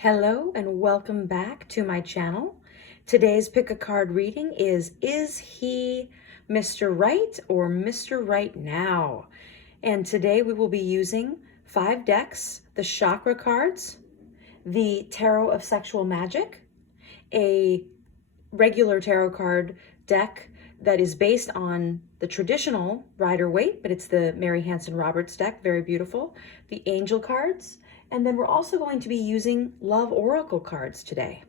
Hello and welcome back to my channel. Today's pick a card reading is he Mr. Right or Mr. Right Now? And today we will be using 5 decks, the Chakra cards, the Tarot of Sexual Magic, a regular tarot card deck that is based on the traditional Rider-Waite, but it's the Mary Hanson Roberts deck, very beautiful, the angel cards, and then we're also going to be using Love Oracle cards today.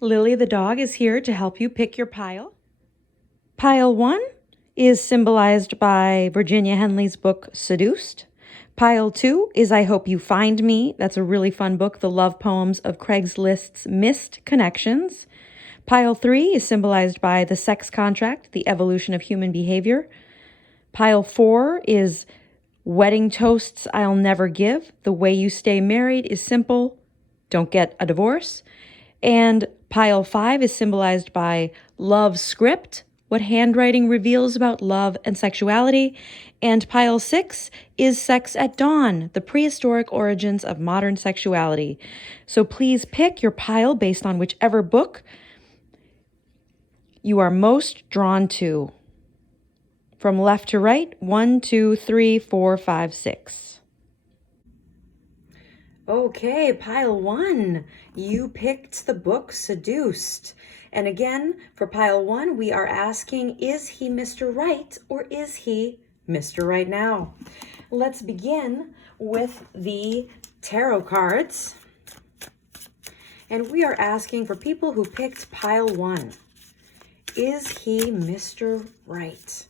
Lily the dog is here to help you pick your pile. Pile 1 is symbolized by Virginia Henley's book, Seduced. Pile 2 is I Hope You Find Me. That's a really fun book, the love poems of Craigslist's Missed Connections. Pile 3 is symbolized by The Sex Contract, The Evolution of Human Behavior. Pile 4 is Wedding Toasts I'll Never Give. The Way You Stay Married is Simple. Don't Get a Divorce. And Pile 5 is symbolized by Love Script, What Handwriting Reveals About Love and Sexuality. And Pile 6 is Sex at Dawn, The Prehistoric Origins of Modern Sexuality. So please pick your pile based on whichever book you are most drawn to. From left to right, 1, 2, 3, 4, 5, 6. Okay, pile 1, you picked the book Seduced. And again, for pile 1, we are asking, is he Mr. Right or is he Mr. Right Now? Let's begin with the tarot cards. And we are asking for people who picked pile 1, is he Mr. Right?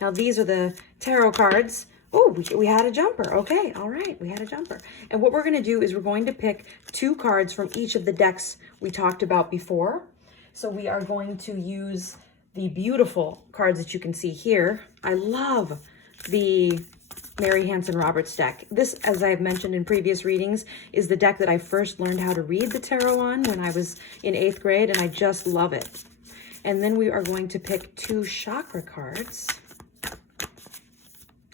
Now, these are the tarot cards. Oh, we had a jumper. Okay, all right, we had a jumper. And what we're going to do is we're going to pick 2 cards from each of the decks we talked about before. So we are going to use the beautiful cards that you can see here. I love the Mary Hanson Roberts deck. This, as I've mentioned in previous readings, is the deck that I first learned how to read the tarot on when I was in 8th grade, and I just love it. And then we are going to pick 2 chakra cards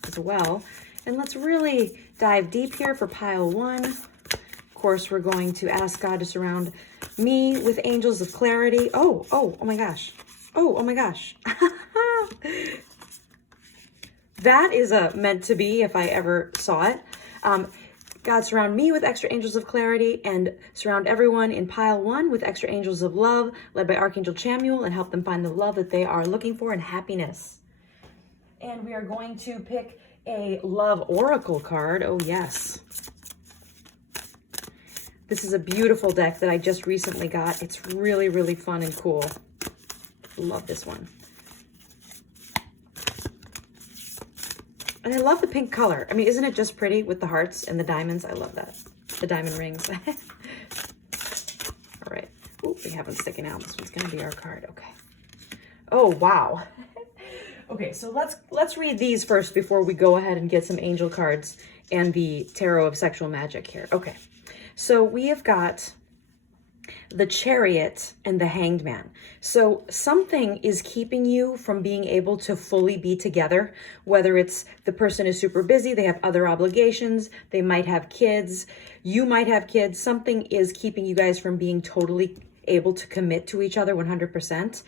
as well. And let's really dive deep here for pile 1. Of course, we're going to ask God to surround me with angels of clarity. Oh my gosh. Oh my gosh. That is a meant to be if I ever saw it. God, surround me with extra angels of clarity and surround everyone in pile 1 with extra angels of love led by Archangel Chamuel and help them find the love that they are looking for and happiness. And we are going to pick a Love Oracle card. Oh, yes. This is a beautiful deck that I just recently got. It's really, really fun and cool. Love this one. And I love the pink color. I mean, isn't it just pretty with the hearts and the diamonds? I love that. The diamond rings. All right. Ooh, we have one sticking out. This one's going to be our card. Okay. Oh, wow. Okay, so let's read these first before we go ahead and get some angel cards and the Tarot of Sexual Magic here. Okay, so we have got the Chariot and the Hanged Man. So something is keeping you from being able to fully be together, whether it's the person is super busy, they have other obligations, they might have kids, you might have kids, something is keeping you guys from being totally able to commit to each other 100%.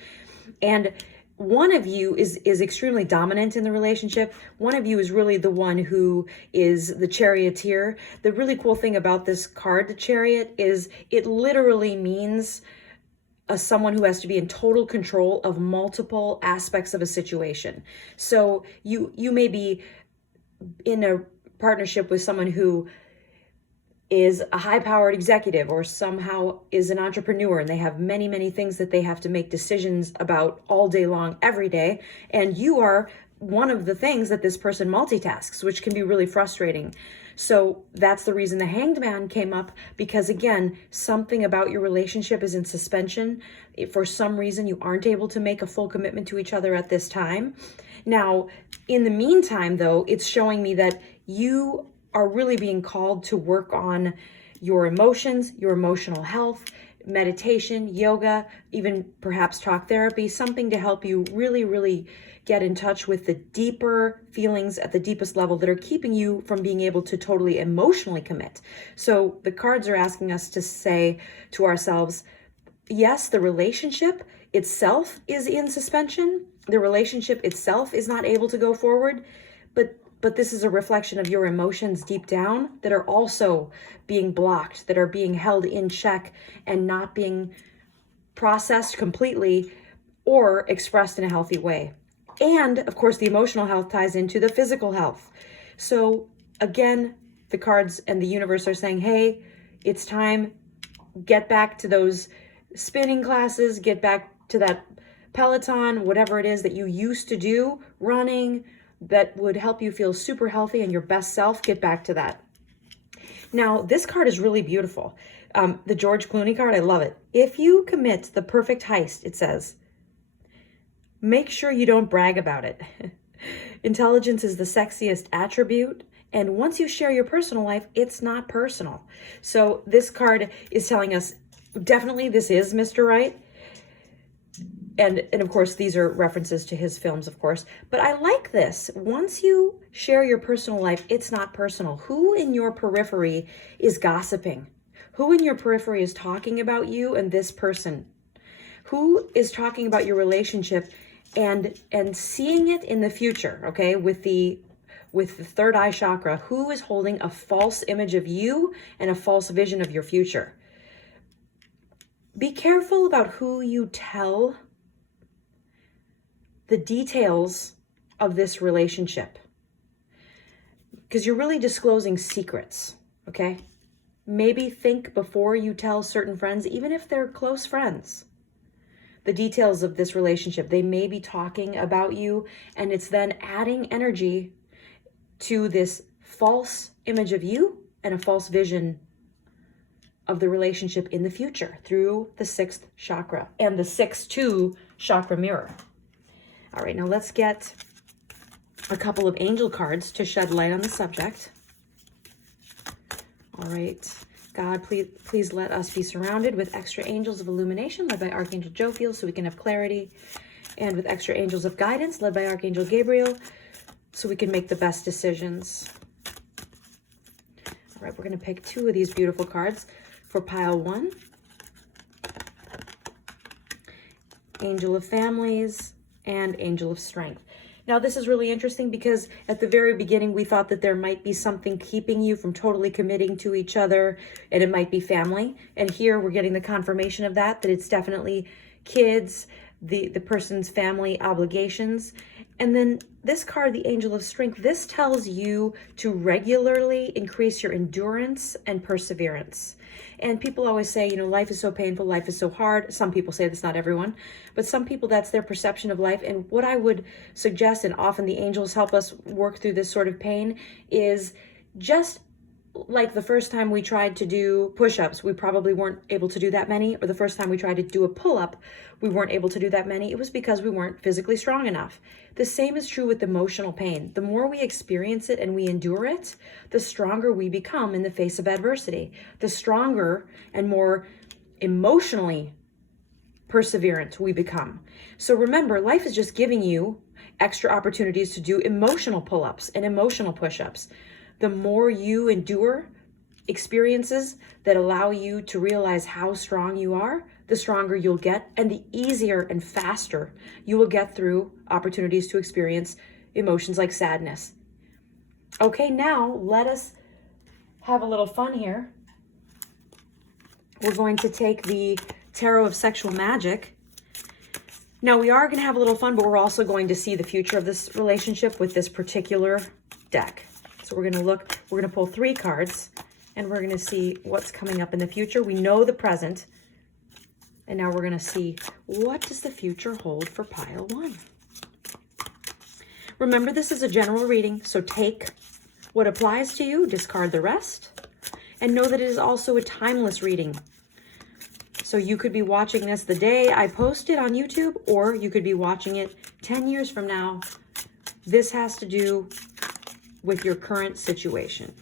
And one of you is extremely dominant in the relationship. One of you is really the one who is the charioteer. The really cool thing about this card, the Chariot, is it literally means someone who has to be in total control of multiple aspects of a situation. So you may be in a partnership with someone who is a high-powered executive or somehow is an entrepreneur and they have many, many things that they have to make decisions about all day long, every day. And you are one of the things that this person multitasks, which can be really frustrating. So that's the reason the Hanged Man came up, because again, something about your relationship is in suspension. If for some reason you aren't able to make a full commitment to each other at this time. Now, in the meantime, though, it's showing me that you are really being called to work on your emotions, your emotional health, meditation, yoga, even perhaps talk therapy, something to help you really, really get in touch with the deeper feelings at the deepest level that are keeping you from being able to totally emotionally commit. So the cards are asking us to say to ourselves, yes, the relationship itself is in suspension. The relationship itself is not able to go forward, but this is a reflection of your emotions deep down that are also being blocked, that are being held in check and not being processed completely or expressed in a healthy way. And of course, the emotional health ties into the physical health. So again, the cards and the universe are saying, hey, it's time, get back to those spinning classes, get back to that Peloton, whatever it is that you used to do, running, that would help you feel super healthy and your best self, get back to that. Now, this card is really beautiful. The George Clooney card, I love it. If you commit the perfect heist, it says, make sure you don't brag about it. Intelligence is the sexiest attribute. And once you share your personal life, it's not personal. So this card is telling us, definitely this is Mr. Right. And of course, these are references to his films, of course. But I like this. Once you share your personal life, it's not personal. Who in your periphery is gossiping? Who in your periphery is talking about you and this person? Who is talking about your relationship and seeing it in the future, okay, with the third eye chakra? Who is holding a false image of you and a false vision of your future? Be careful about who you tell the details of this relationship, because you're really disclosing secrets, okay? Maybe think before you tell certain friends, even if they're close friends, the details of this relationship. They may be talking about you, and it's then adding energy to this false image of you and a false vision of the relationship in the future through the 6th chakra and the 6-2 chakra mirror. All right, now let's get a couple of angel cards to shed light on the subject. All right, God, please let us be surrounded with extra angels of illumination led by Archangel Jophiel so we can have clarity, and with extra angels of guidance led by Archangel Gabriel so we can make the best decisions. All right, we're going to pick 2 of these beautiful cards for pile 1. Angel of Families and Angel of Strength. Now, this is really interesting because at the very beginning, we thought that there might be something keeping you from totally committing to each other, and it might be family. And here we're getting the confirmation of that it's definitely kids, the person's family obligations. And then this card, the Angel of Strength, this tells you to regularly increase your endurance and perseverance. And people always say, life is so painful, life is so hard. Some people say this, not everyone, but some people, that's their perception of life. And what I would suggest, and often the angels help us work through this sort of pain, is just like the first time we tried to do push-ups, we probably weren't able to do that many, or the first time we tried to do a pull-up, we weren't able to do that many. It was because we weren't physically strong enough. The same is true with emotional pain. The more we experience it and we endure it, the stronger we become in the face of adversity. The stronger and more emotionally perseverant we become. So remember, life is just giving you extra opportunities to do emotional pull-ups and emotional push-ups. The more you endure experiences that allow you to realize how strong you are, the stronger you'll get, and the easier and faster you will get through opportunities to experience emotions like sadness. Okay, now let us have a little fun here. We're going to take the Tarot of Sexual Magic. Now, we are going to have a little fun, but we're also going to see the future of this relationship with this particular deck. So we're going to pull 3 cards, and we're going to see what's coming up in the future. We know the present, and now we're going to see what does the future hold for pile 1. Remember, this is a general reading, so take what applies to you, discard the rest, and know that it is also a timeless reading. So you could be watching this the day I post it on YouTube, or you could be watching it 10 years from now. This has to do with your current situation.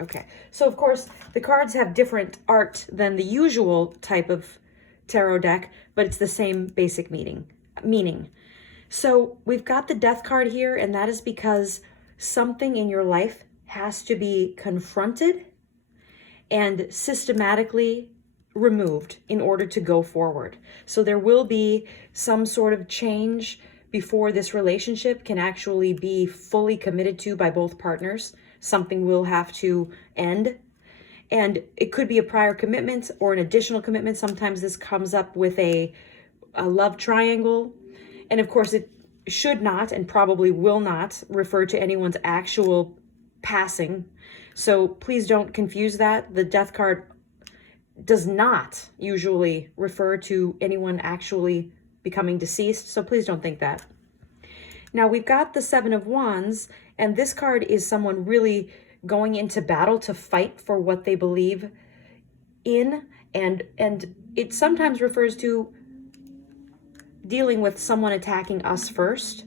Okay, so of course, the cards have different art than the usual type of tarot deck, but it's the same basic meaning. So we've got the Death card here, and that is because something in your life has to be confronted and systematically removed in order to go forward. So there will be some sort of change before this relationship can actually be fully committed to by both partners. Something will have to end. And it could be a prior commitment or an additional commitment. Sometimes this comes up with a love triangle. And of course, it should not and probably will not refer to anyone's actual passing. So please don't confuse that. The Death card does not usually refer to anyone actually becoming deceased. So please don't think that. Now we've got the Seven of Wands, and this card is someone really going into battle to fight for what they believe in, and it sometimes refers to dealing with someone attacking us first.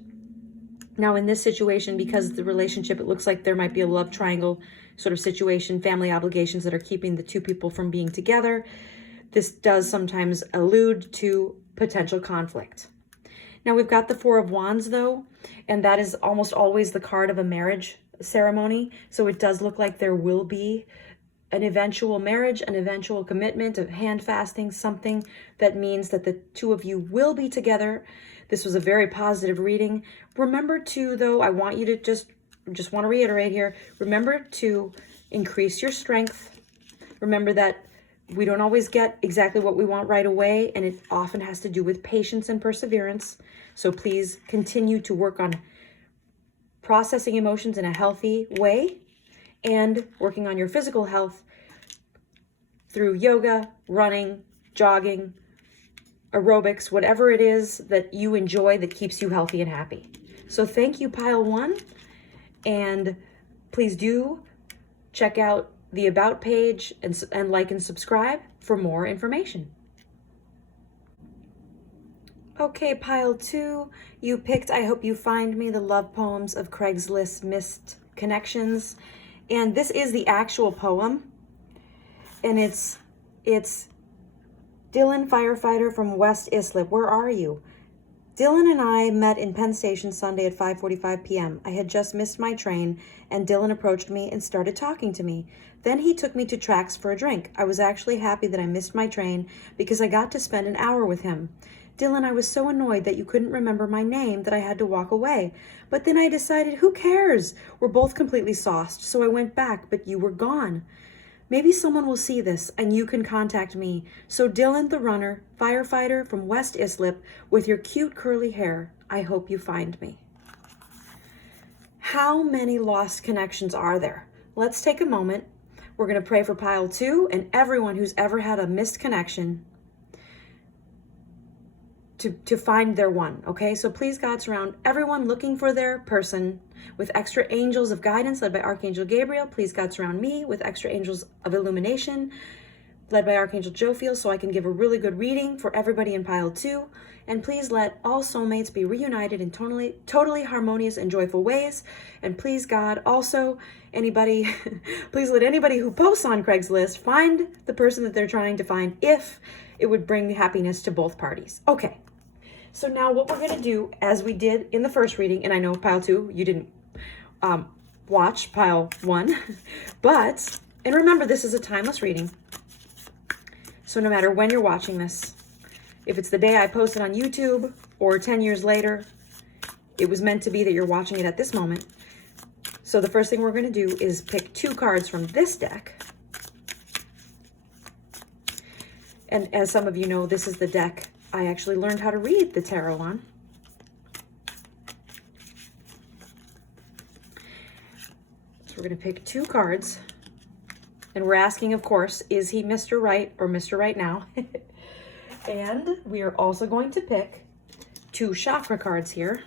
Now in this situation, because the relationship, it looks like there might be a love triangle sort of situation, family obligations that are keeping the two people from being together. This does sometimes allude to potential conflict. Now we've got the Four of Wands though, and that is almost always the card of a marriage ceremony. So it does look like there will be an eventual marriage, an eventual commitment, of hand fasting, something that means that the two of you will be together. This was a very positive reading. Remember to, though, I want you to just want to reiterate here, remember to increase your strength. Remember that we don't always get exactly what we want right away, and it often has to do with patience and perseverance. So please continue to work on processing emotions in a healthy way and working on your physical health through yoga, running, jogging, aerobics, whatever it is that you enjoy that keeps you healthy and happy. So thank you, Pile 1, and please do check out the About page and like and subscribe for more information. Okay, Pile 2, you picked I Hope You Find Me, the love poems of Craigslist Missed Connections. And this is the actual poem. And it's Dylan, firefighter from West Islip. Where are you? Dylan and I met in Penn Station Sunday at 5:45 p.m. I had just missed my train, and Dylan approached me and started talking to me. Then he took me to Tracks for a drink. I was actually happy that I missed my train because I got to spend an hour with him. Dylan, I was so annoyed that you couldn't remember my name that I had to walk away. But then I decided, who cares? We're both completely sauced, so I went back, but you were gone. Maybe someone will see this and you can contact me. So Dylan the runner, firefighter from West Islip, with your cute curly hair, I hope you find me. How many lost connections are there? Let's take a moment. We're going to pray for Pile 2 and everyone who's ever had a missed connection to find their one, okay? So please, God, surround everyone looking for their person with extra angels of guidance led by Archangel Gabriel. Please, God, surround me with extra angels of illumination led by Archangel Jophiel so I can give a really good reading for everybody in Pile 2. And please let all soulmates be reunited in totally harmonious and joyful ways. And please, God, also anybody, please let anybody who posts on Craigslist find the person that they're trying to find if it would bring happiness to both parties. Okay. So now what we're going to do, as we did in the first reading, and I know Pile 2, you didn't watch Pile 1, but, and remember, this is a timeless reading. So no matter when you're watching this, if it's the day I posted on YouTube or 10 years later, it was meant to be that you're watching it at this moment. So the first thing we're going to do is pick 2 cards from this deck. And as some of you know, this is the deck I actually learned how to read the tarot on. So we're going to pick 2 cards. And we're asking, of course, is he Mr. Right or Mr. Right now? And we are also going to pick 2 chakra cards here.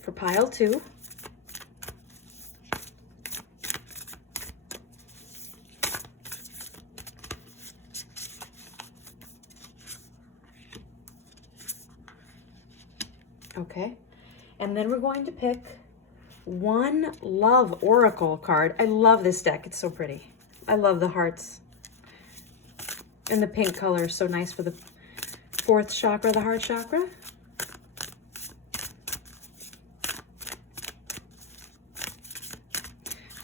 For Pile 2. Okay, And then we're going to pick one Love Oracle card. I love this deck. It's so pretty. I love the hearts. And the pink color is so nice for the fourth chakra, the heart chakra.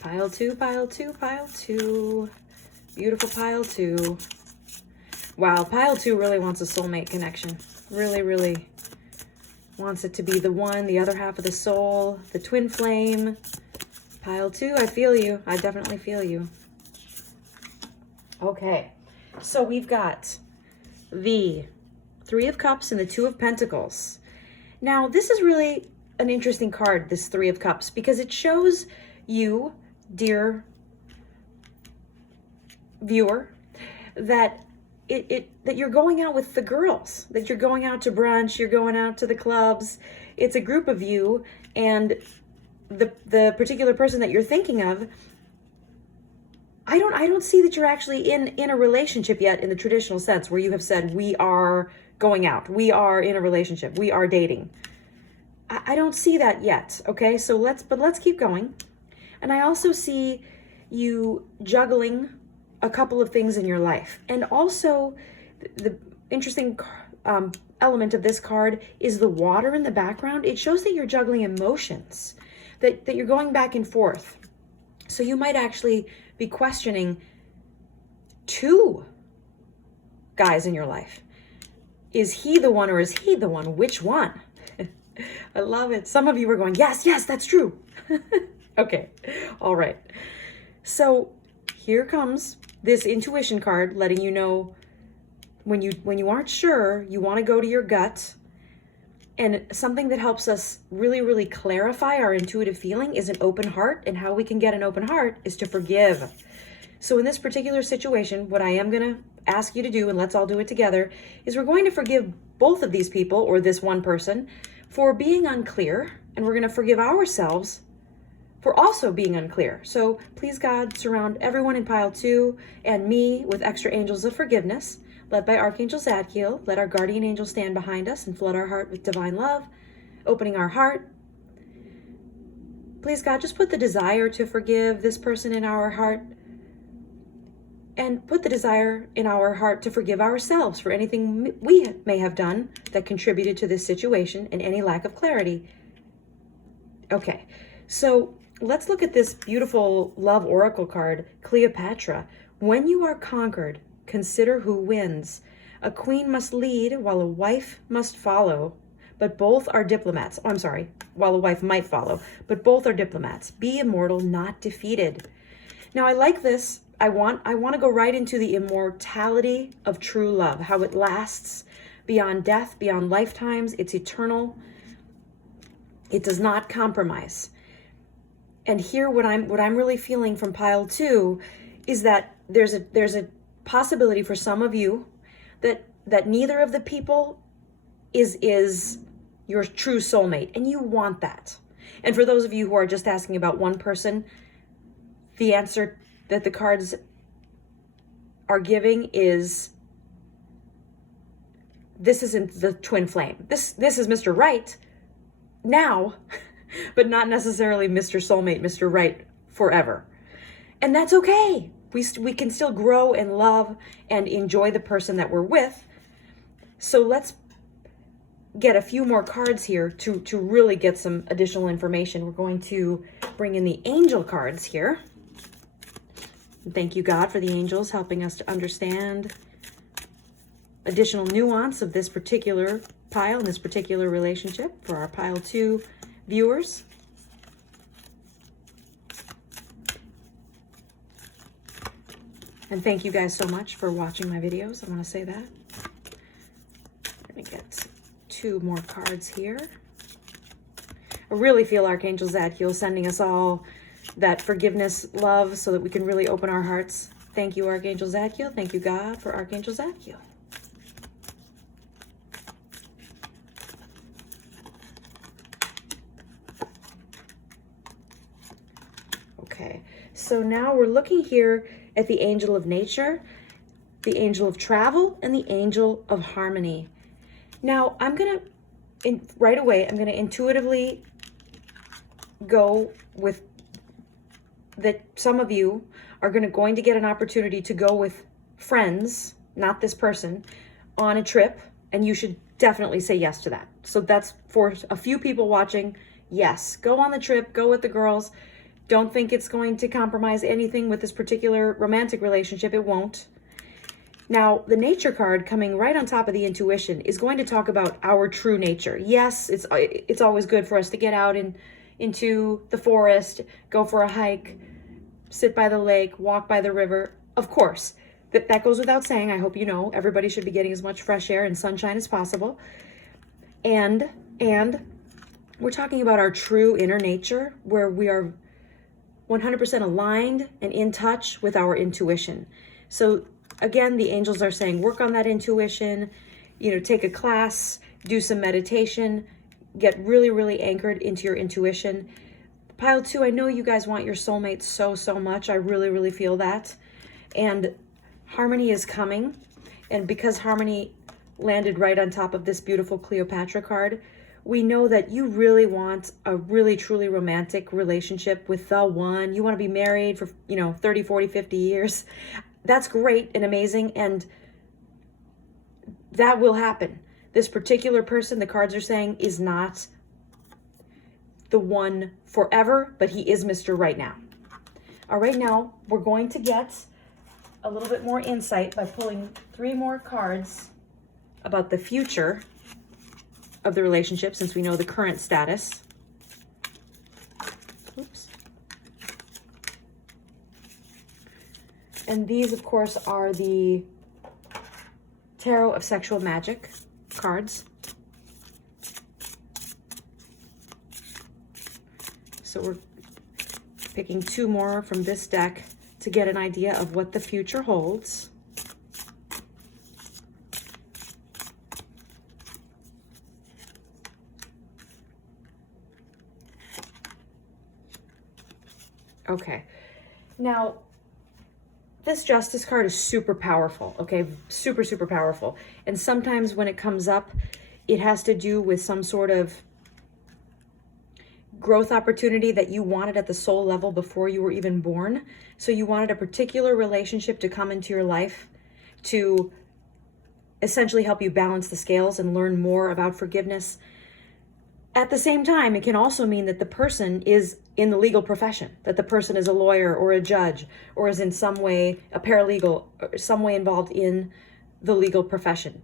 Pile two, pile two, pile two. Beautiful pile two. Wow, pile two really wants a soulmate connection. Really, really wants it to be the one, the other half of the soul, the twin flame. Pile two, I feel you. I definitely feel you. Okay, so we've got the Three of Cups and the Two of Pentacles. Now, this is really an interesting card, this Three of Cups, because it shows you, dear viewer, that that you're going out with the girls, that you're going out to brunch, you're going out to the clubs. It's a group of you, and the particular person that you're thinking of, I don't see that you're actually in a relationship yet in the traditional sense, where you have said, we are going out, we are in a relationship, we are dating. I don't see that yet. Okay, so let's keep going. And I also see you juggling a couple of things in your life. And also the interesting element of this card is the water in the background. It shows that you're juggling emotions, that you're going back and forth. So you might actually be questioning two guys in your life. Is he the one or is he the one? Which one? I love it. Some of you are going, yes, that's true. Okay, all right. So here comes this intuition card letting you know when you aren't sure, you want to go to your gut. And something that helps us really, really clarify our intuitive feeling is an open heart. And how we can get an open heart is to forgive. So in this particular situation, what I am going to ask you to do, and let's all do it together, is we're going to forgive both of these people, or this one person, for being unclear. And we're going to forgive ourselves for also being unclear. So please, God, surround everyone in pile two and me with extra angels of forgiveness, led by Archangel Zadkiel. Let our guardian angel stand behind us and flood our heart with divine love, opening our heart. Please, God, just put the desire to forgive this person in our heart, and put the desire in our heart to forgive ourselves for anything we may have done that contributed to this situation and any lack of clarity. Okay, so let's look at this beautiful love oracle card, Cleopatra. When you are conquered, consider who wins. A queen must lead while a wife must follow, but both are diplomats. Oh, I'm sorry, while a wife might follow, but both are diplomats. Be immortal, not defeated. Now, I like this. I want to go right into the immortality of true love, how it lasts beyond death, beyond lifetimes. It's eternal. It does not compromise. And here, what I'm really feeling from pile two is that there's a possibility for some of you that neither of the people is your true soulmate, and you want that. And for those of you who are just asking about one person, the answer that the cards are giving is, this isn't the twin flame. This is Mr. Right now, but not necessarily Mr. Soulmate, Mr. Right forever. And that's okay. We can still grow and love and enjoy the person that we're with. So let's get a few more cards here to really get some additional information. We're going to bring in the angel cards here. Thank you, God, for the angels helping us to understand additional nuance of this particular pile and this particular relationship for our pile two viewers. And thank you guys so much for watching my videos. I want to say that. Let me get two more cards here. I really feel Archangel Zadkiel sending us all that forgiveness, love, so that we can really open our hearts. Thank you, Archangel Zadkiel. Thank you, God, for Archangel Zadkiel. Okay, so now we're looking here at the angel of nature, the angel of travel, and the angel of harmony. Now, I'm going to right away, I'm going to intuitively go with that some of you are going to get an opportunity to go with friends, not this person, on a trip, and you should definitely say yes to that. So that's for a few people watching. Yes, go on the trip, go with the girls. Don't think it's going to compromise anything with this particular romantic relationship. It won't. Now, the nature card coming right on top of the intuition is going to talk about our true nature. Yes, it's always good for us to get out into the forest, go for a hike, sit by the lake, walk by the river. Of course, that goes without saying. I hope you know everybody should be getting as much fresh air and sunshine as possible. And we're talking about our true inner nature, where we are 100% aligned and in touch with our intuition. So again, the angels are saying, work on that intuition, take a class, do some meditation, get really, really anchored into your intuition. Pile 2, I know you guys want your soulmate so, so much. I really, really feel that. And harmony is coming. And because harmony landed right on top of this beautiful Cleopatra card, we know that you really want a really, truly romantic relationship with the one. You want to be married for, 30, 40, 50 years. That's great and amazing. And that will happen. This particular person, the cards are saying, is not the one forever, but he is Mr. Right Now. All right, now we're going to get a little bit more insight by pulling 3 more cards about the future of the relationship, since we know the current status. Oops. And these, of course, are the Tarot of Sexual Magic cards. So we're picking 2 more from this deck to get an idea of what the future holds. Okay, now this Justice card is super powerful, okay? Super, super powerful. And sometimes when it comes up, it has to do with some sort of growth opportunity that you wanted at the soul level before you were even born. So you wanted a particular relationship to come into your life to essentially help you balance the scales and learn more about forgiveness. At the same time, it can also mean that the person is in the legal profession, that the person is a lawyer or a judge or is in some way a paralegal or some way involved in the legal profession.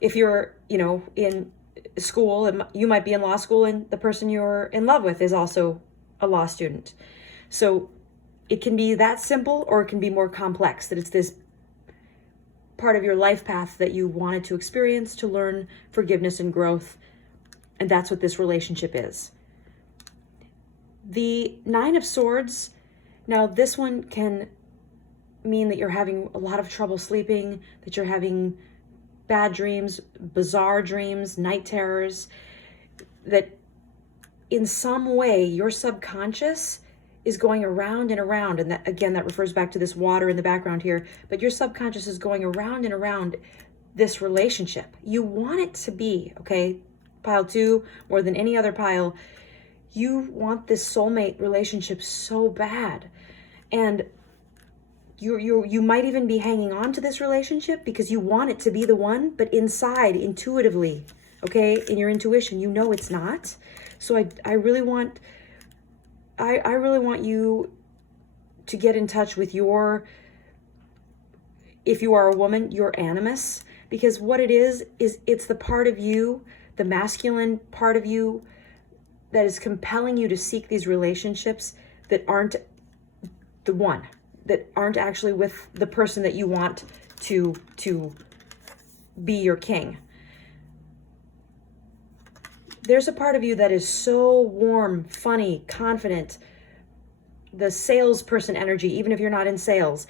If you're, in school, and you might be in law school, and the person you're in love with is also a law student. So it can be that simple, or it can be more complex, that it's this part of your life path that you wanted to experience to learn forgiveness and growth. And that's what this relationship is. The 9 of Swords, now this one can mean that you're having a lot of trouble sleeping, that you're having bad dreams, bizarre dreams, night terrors, that in some way your subconscious is going around and around. And that, again, that refers back to this water in the background here, but your subconscious is going around and around this relationship. You want it to be, okay, pile 2, more than any other pile, you want this soulmate relationship so bad. And you might even be hanging on to this relationship because you want it to be the one, but inside, intuitively, okay, in your intuition, you know it's not. So I really want you to get in touch with your, if you are a woman, your animus, because what it is it's the part of you, the masculine part of you, that is compelling you to seek these relationships that aren't the one, that aren't actually with the person that you want to be your king. There's a part of you that is so warm, funny, confident, the salesperson energy, even if you're not in sales.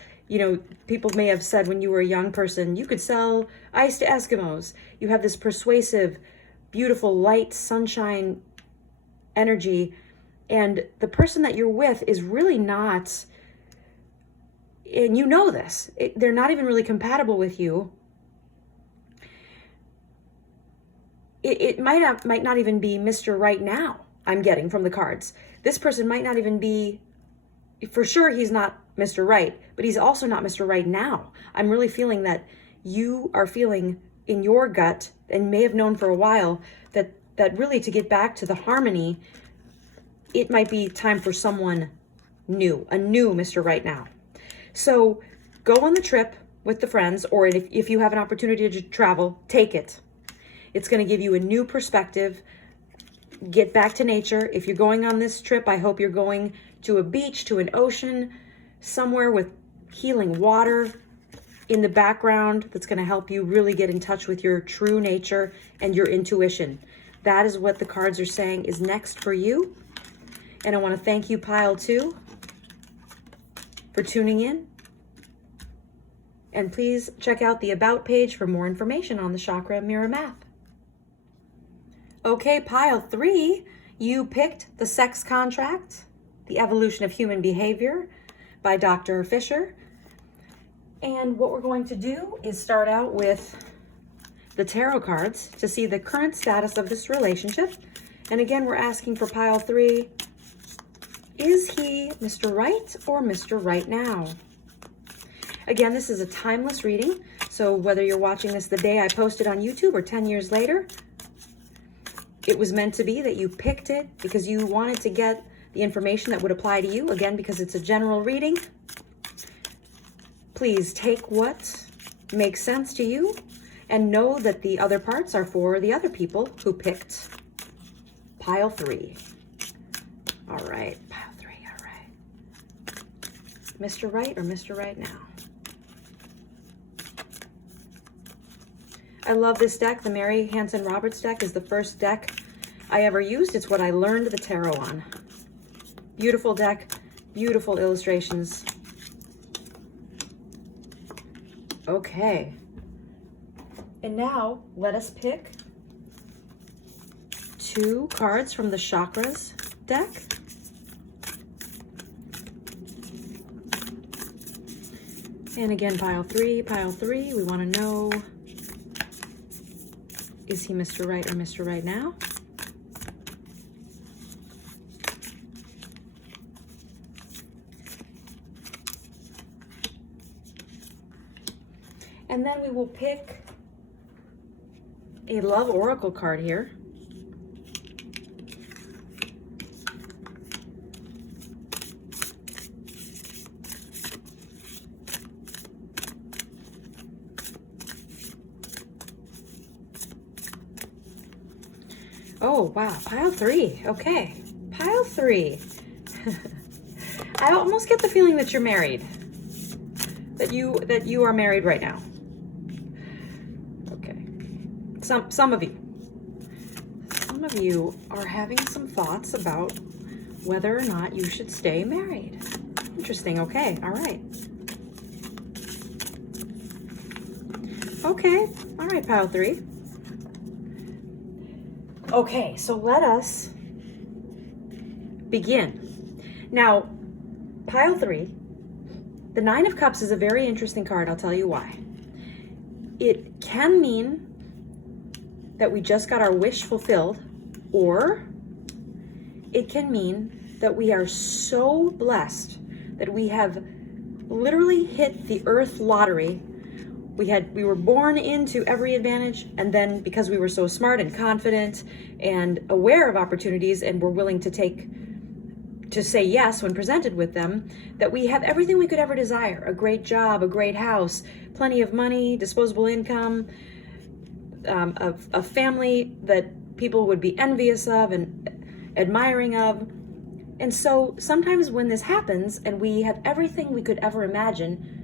People may have said when you were a young person, you could sell ice to Eskimos. You have this persuasive, beautiful, light, sunshine energy. And the person that you're with is really not, and you know this, they're not even really compatible with you. it might not even be Mr. Right Now, I'm getting from the cards. This person might not even be, for sure he's not Mr. Right, but he's also not Mr. Right Now. I'm really feeling that you are feeling in your gut, and may have known for a while, that really to get back to the harmony, it might be time for someone new, a new Mr. Right Now. So go on the trip with the friends, or if you have an opportunity to travel, take it. It's going to give you a new perspective. Get back to nature. If you're going on this trip, I hope you're going to a beach, to an ocean, somewhere with healing water in the background that's going to help you really get in touch with your true nature and your intuition. That is what the cards are saying is next for you. And I want to thank you, Pile 2, for tuning in. And please check out the About page for more information on the Chakra Mirror Math. Okay, Pile 3, you picked The Sex Contract, The Evolution of Human Behavior by Dr. Fisher. And what we're going to do is start out with the tarot cards to see the current status of this relationship. And again, we're asking for Pile 3, is he Mr. Right or Mr. Right Now? Again, this is a timeless reading, so whether you're watching this the day I posted on YouTube or 10 years later, it was meant to be that you picked it because you wanted to get the information that would apply to you. Again, because it's a general reading, please take what makes sense to you and know that the other parts are for the other people who picked Pile 3. All right, Pile 3, all right. Mr. Right or Mr. Right Now? I love this deck. The Mary Hanson Roberts deck is the first deck I ever used. It's what I learned the tarot on. Beautiful deck, beautiful illustrations. Okay. And now let us pick 2 cards from the Chakras deck. And again, Pile 3, we want to know, is he Mr. Right or Mr. Right Now? And then we will pick a Love Oracle card here. Oh, wow. Pile 3. Okay. Pile 3. I almost get the feeling that you're married. That you are married right now. Okay. Some of you are having some thoughts about whether or not you should stay married. Interesting. Okay. All right. Okay. All right, Pile 3. Okay, so let us begin. Now, Pile 3, the 9 of Cups is a very interesting card. I'll tell you why. It can mean that we just got our wish fulfilled, or it can mean that we are so blessed that we have literally hit the earth lottery. We were born into every advantage, and then because we were so smart and confident and aware of opportunities and were willing to say yes when presented with them, that we have everything we could ever desire: a great job, a great house, plenty of money, disposable income, a family that people would be envious of and admiring of. And so sometimes when this happens and we have everything we could ever imagine,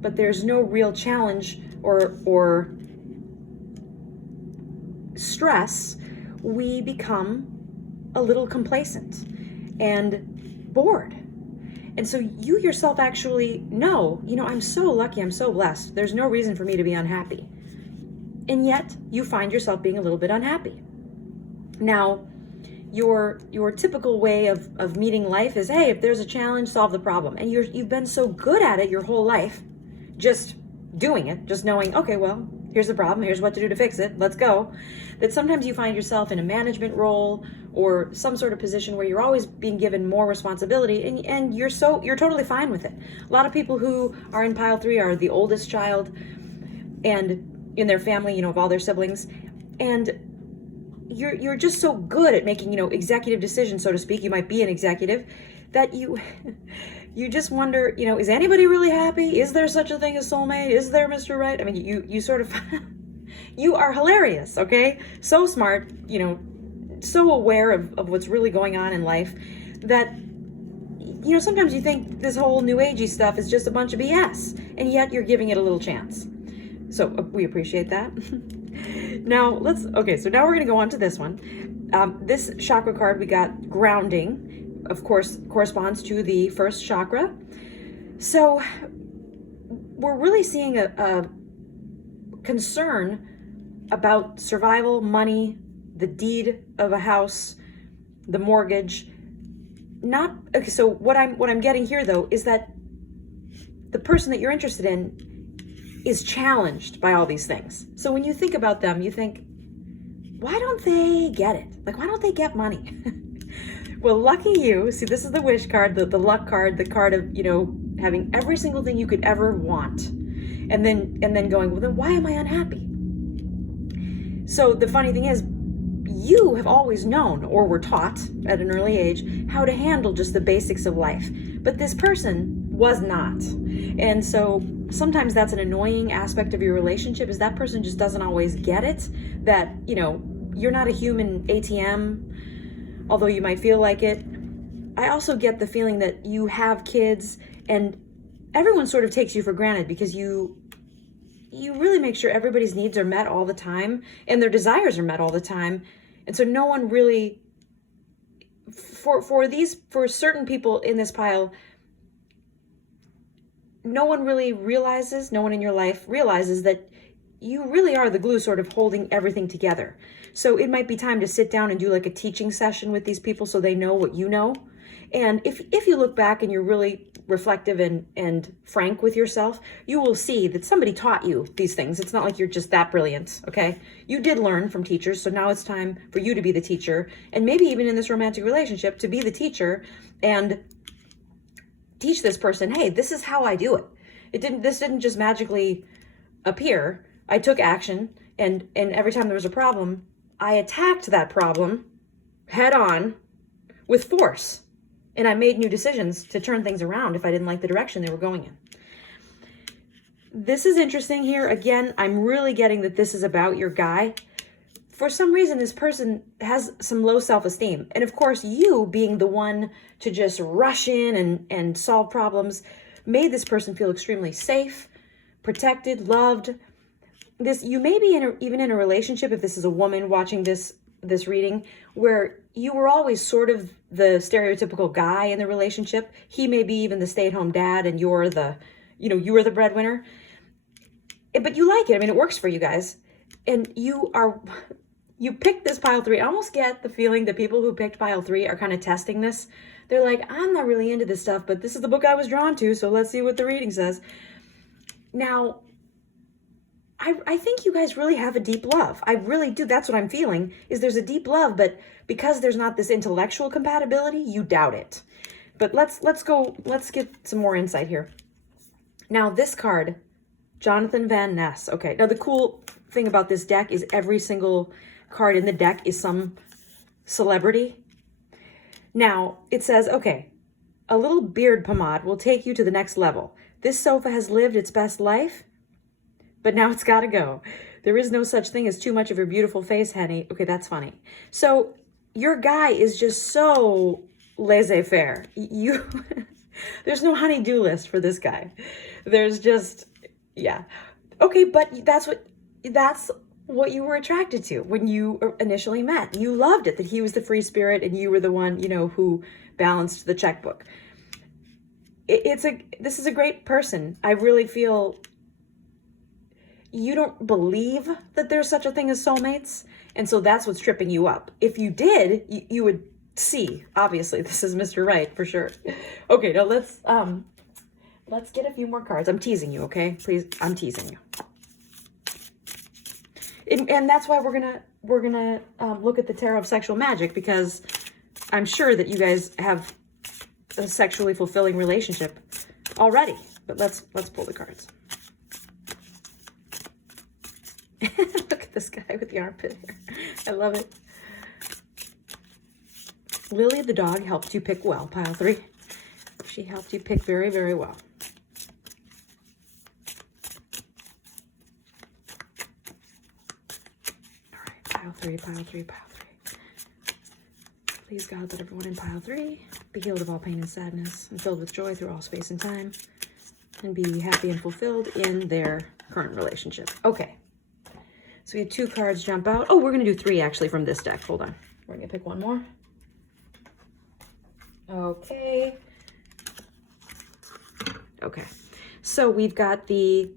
but there's no real challenge or stress, we become a little complacent and bored. And so you yourself actually know, I'm so lucky, I'm so blessed. There's no reason for me to be unhappy. And yet you find yourself being a little bit unhappy. Now, your typical way of meeting life is, hey, if there's a challenge, solve the problem. And you've been so good at it your whole life, just doing it, just knowing, okay, well, Here's the problem. Here's what to do to fix it. Let's go. That sometimes you find yourself in a management role or some sort of position where you're always being given more responsibility, and you're totally fine with it. A lot of people who are in pile 3 are the oldest child and in their family, you know, of all their siblings, and you're just so good at making, you know, executive decisions, so to speak. You might be an executive that you just wonder, you know, is anybody really happy? Is there such a thing as soulmate? Is there Mr. Right? I mean, you sort of you are hilarious, okay? So smart, you know, so aware of what's really going on in life that, you know, sometimes you think this whole new agey stuff is just a bunch of BS, and yet you're giving it a little chance. So we appreciate that. Now so now we're going to go on to this one. This chakra card we got, grounding, of course, corresponds to the first chakra. So we're really seeing a concern about survival, money, the deed of a house, the mortgage. Okay, so what I'm getting here though is that the person that you're interested in is challenged by all these things. So when you think about them, you think, why don't they get it? Like, why don't they get money? Well, lucky you. See, this is the wish card, the luck card, the card of, you know, having every single thing you could ever want. And then going, well, then why am I unhappy? So the funny thing is, you have always known, or were taught at an early age, how to handle just the basics of life. But this person was not. And so sometimes that's an annoying aspect of your relationship, is that person just doesn't always get it, that, you know, you're not a human ATM, although you might feel like it. I also get the feeling that you have kids and everyone sort of takes you for granted because you really make sure everybody's needs are met all the time and their desires are met all the time. And so no one really, for certain people in this pile, no one in your life realizes that you really are the glue sort of holding everything together. So it might be time to sit down and do like a teaching session with these people so they know what you know. And if you look back and you're really reflective and frank with yourself, you will see that somebody taught you these things. It's not like you're just that brilliant, okay? You did learn from teachers, so now it's time for you to be the teacher, and maybe even in this romantic relationship, to be the teacher and teach this person, hey, this is how I do it. This didn't just magically appear. I took action, and every time there was a problem, I attacked that problem head on with force. And I made new decisions to turn things around if I didn't like the direction they were going in. This is interesting here. Again, I'm really getting that this is about your guy. For some reason, this person has some low self-esteem. And of course, you being the one to just rush in and solve problems made this person feel extremely safe, protected, loved. You may be even in a relationship, if this is a woman watching this reading, where you were always sort of the stereotypical guy in the relationship. He may be even the stay-at-home dad and you were the breadwinner. But you like it. I mean, it works for you guys. And you picked this pile 3. I almost get the feeling that people who picked pile 3 are kind of testing this. They're like, I'm not really into this stuff, but this is the book I was drawn to, so let's see what the reading says. Now, I think you guys really have a deep love. I really do. That's what I'm feeling, is there's a deep love, but because there's not this intellectual compatibility, you doubt it. But let's get some more insight here. Now this card, Jonathan Van Ness. Okay, now the cool thing about this deck is every single card in the deck is some celebrity. Now it says, okay, a little beard pomade will take you to the next level. This sofa has lived its best life, but now it's got to go. There is no such thing as too much of your beautiful face, honey. Okay, that's funny. So your guy is just so laissez-faire. There's no honey-do list for this guy. There's just, yeah. Okay, but that's what you were attracted to when you initially met. You loved it, that he was the free spirit and you were the one, who balanced the checkbook. This is a great person. I really feel you don't believe that there's such a thing as soulmates, and so that's what's tripping you up. If you did, you would see, obviously, this is Mr. Right for sure. Okay, now let's get a few more cards. I'm teasing you, okay? Please, I'm teasing you. And that's why we're gonna look at the Tarot of Sexual Magic, because I'm sure that you guys have a sexually fulfilling relationship already. But let's pull the cards. Look at this guy with the armpit hair. I love it. Lily the dog helped you pick well, pile 3. She helped you pick very, very well. All right, pile 3, pile 3, pile 3. Please, God, let everyone in pile 3 be healed of all pain and sadness and filled with joy through all space and time, and be happy and fulfilled in their current relationship. Okay. So we had 2 cards jump out. Oh, we're going to do 3 actually from this deck. Hold on. We're going to pick one more. Okay. Okay. So we've got the...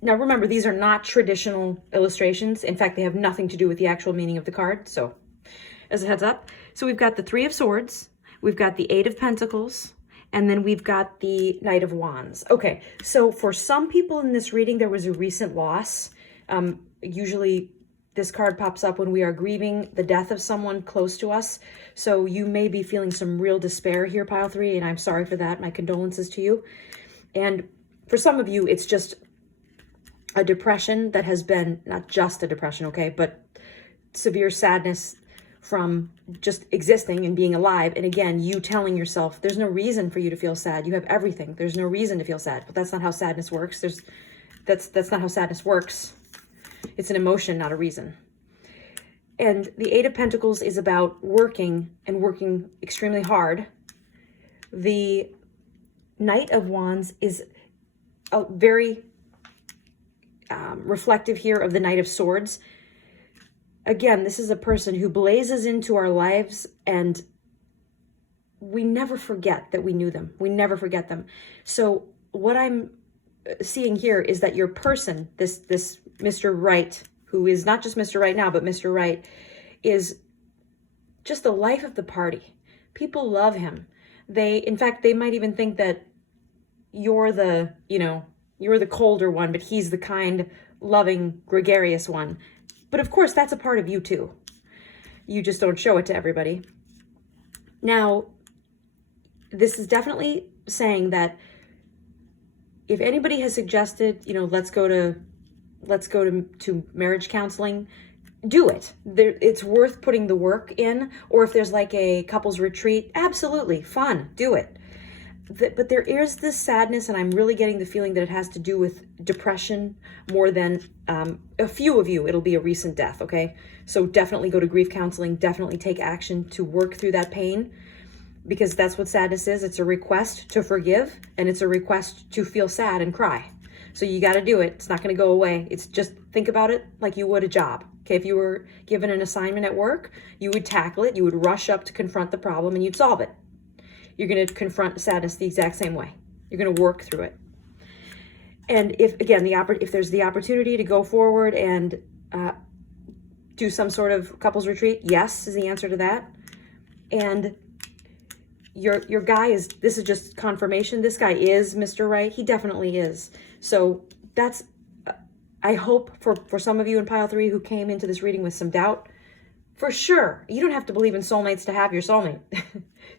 Now remember, these are not traditional illustrations. In fact, they have nothing to do with the actual meaning of the card. So as a heads up. So we've got the 3 of Swords. We've got the 8 of Pentacles. And then we've got the Knight of Wands. Okay. So for some people in this reading, there was a recent loss. Usually this card pops up when we are grieving the death of someone close to us. So you may be feeling some real despair here, pile 3, and I'm sorry for that. My condolences to you. And for some of you, it's just a depression that has been, not just a depression, okay, but severe sadness from just existing and being alive. And again, you telling yourself, there's no reason for you to feel sad. You have everything. There's no reason to feel sad. But that's not how sadness works. That's not how sadness works. It's an emotion, not a reason. And the 8 of Pentacles is about working and working extremely hard. The Knight of Wands is a very reflective here of the Knight of Swords. Again, this is a person who blazes into our lives, and we never forget that we knew them. We never forget them. So what I'm seeing here is that your person, this Mr. Right, who is not just Mr. Right now, but Mr. Right, is just the life of the party. People love him. In fact, they might even think that you're the colder one, but he's the kind, loving, gregarious one. But of course, that's a part of you too. You just don't show it to everybody. Now, this is definitely saying that if anybody has suggested, let's go to marriage counseling, do it. It's worth putting the work in. Or if there's like a couples retreat, absolutely, fun, do it. But there is this sadness, and I'm really getting the feeling that it has to do with depression more than a few of you. It'll be a recent death, okay? So definitely go to grief counseling. Definitely take action to work through that pain, because that's what sadness is. It's a request to forgive, and it's a request to feel sad and cry. So you got to do it. It's not going to go away. It's just, think about it like you would a job. Okay, if you were given an assignment at work, you would tackle it. You would rush up to confront the problem, and you'd solve it. You're going to confront sadness the exact same way. You're going to work through it. And if there's the opportunity to go forward and do some sort of couples retreat, yes is the answer to that. And your guy this is just confirmation. This guy is Mr. Right. He definitely is. So that's, I hope for some of you in pile 3 who came into this reading with some doubt, for sure, you don't have to believe in soulmates to have your soulmate.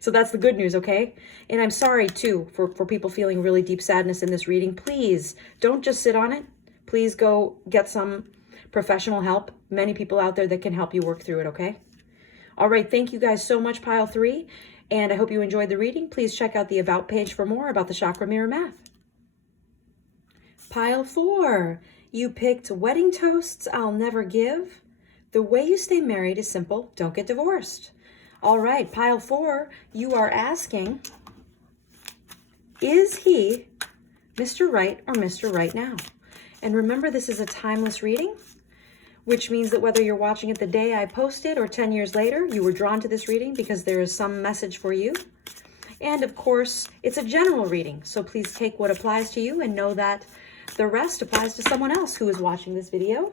So that's the good news, okay? And I'm sorry, too, for people feeling really deep sadness in this reading. Please, don't just sit on it. Please go get some professional help. Many people out there that can help you work through it, okay? All right, thank you guys so much, pile 3. And I hope you enjoyed the reading. Please check out the About page for more about the Chakra Mirror Math. Pile 4, you picked Wedding Toasts I'll Never Give. The way you stay married is simple. Don't get divorced. All right, pile 4, you are asking, is he Mr. Right or Mr. Right now? And remember, this is a timeless reading, which means that whether you're watching it the day I posted or 10 years later, you were drawn to this reading because there is some message for you. And of course, it's a general reading, so please take what applies to you and know that the rest applies to someone else who is watching this video.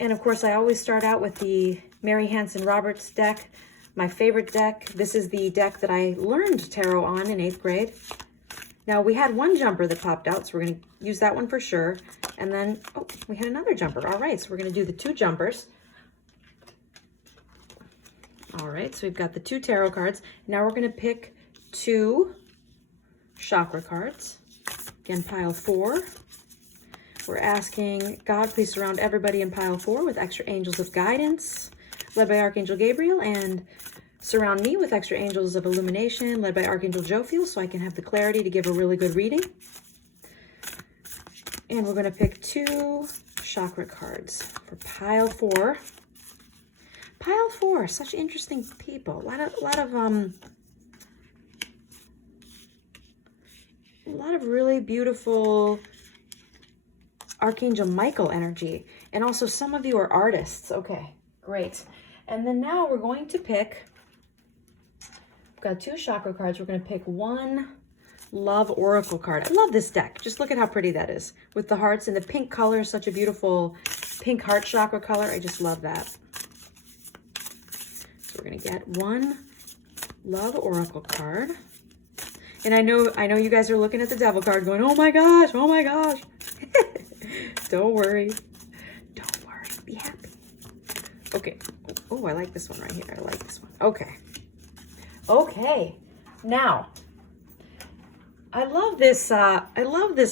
And of course, I always start out with the Mary Hanson Roberts deck, my favorite deck. This is the deck that I learned tarot on in 8th grade. Now we had one jumper that popped out, so we're going to use that one for sure. And then, oh, we had another jumper. All right, so we're going to do the 2 jumpers. All right, so we've got the 2 tarot cards. Now we're going to pick 2 chakra cards. Again, pile 4. We're asking God, please surround everybody in pile 4 with extra angels of guidance, led by Archangel Gabriel, and surround me with extra angels of illumination, led by Archangel Jophiel, so I can have the clarity to give a really good reading. And we're going to pick 2 chakra cards for pile 4. Pile 4, such interesting people. A lot of really beautiful Archangel Michael energy. And also some of you are artists. Okay, great. And then now we're going to pick, we've got 2 chakra cards. We're going to pick 1 love oracle card. I love this deck. Just look at how pretty that is with the hearts, and the pink color is such a beautiful pink heart chakra color. I just love that. So we're going to get 1 love oracle card. And I know you guys are looking at the devil card going, oh my gosh, oh my gosh. Don't worry. Don't worry. Be happy. Okay. Oh, I like this one right here. I like this one. Okay. Okay. Now, I love this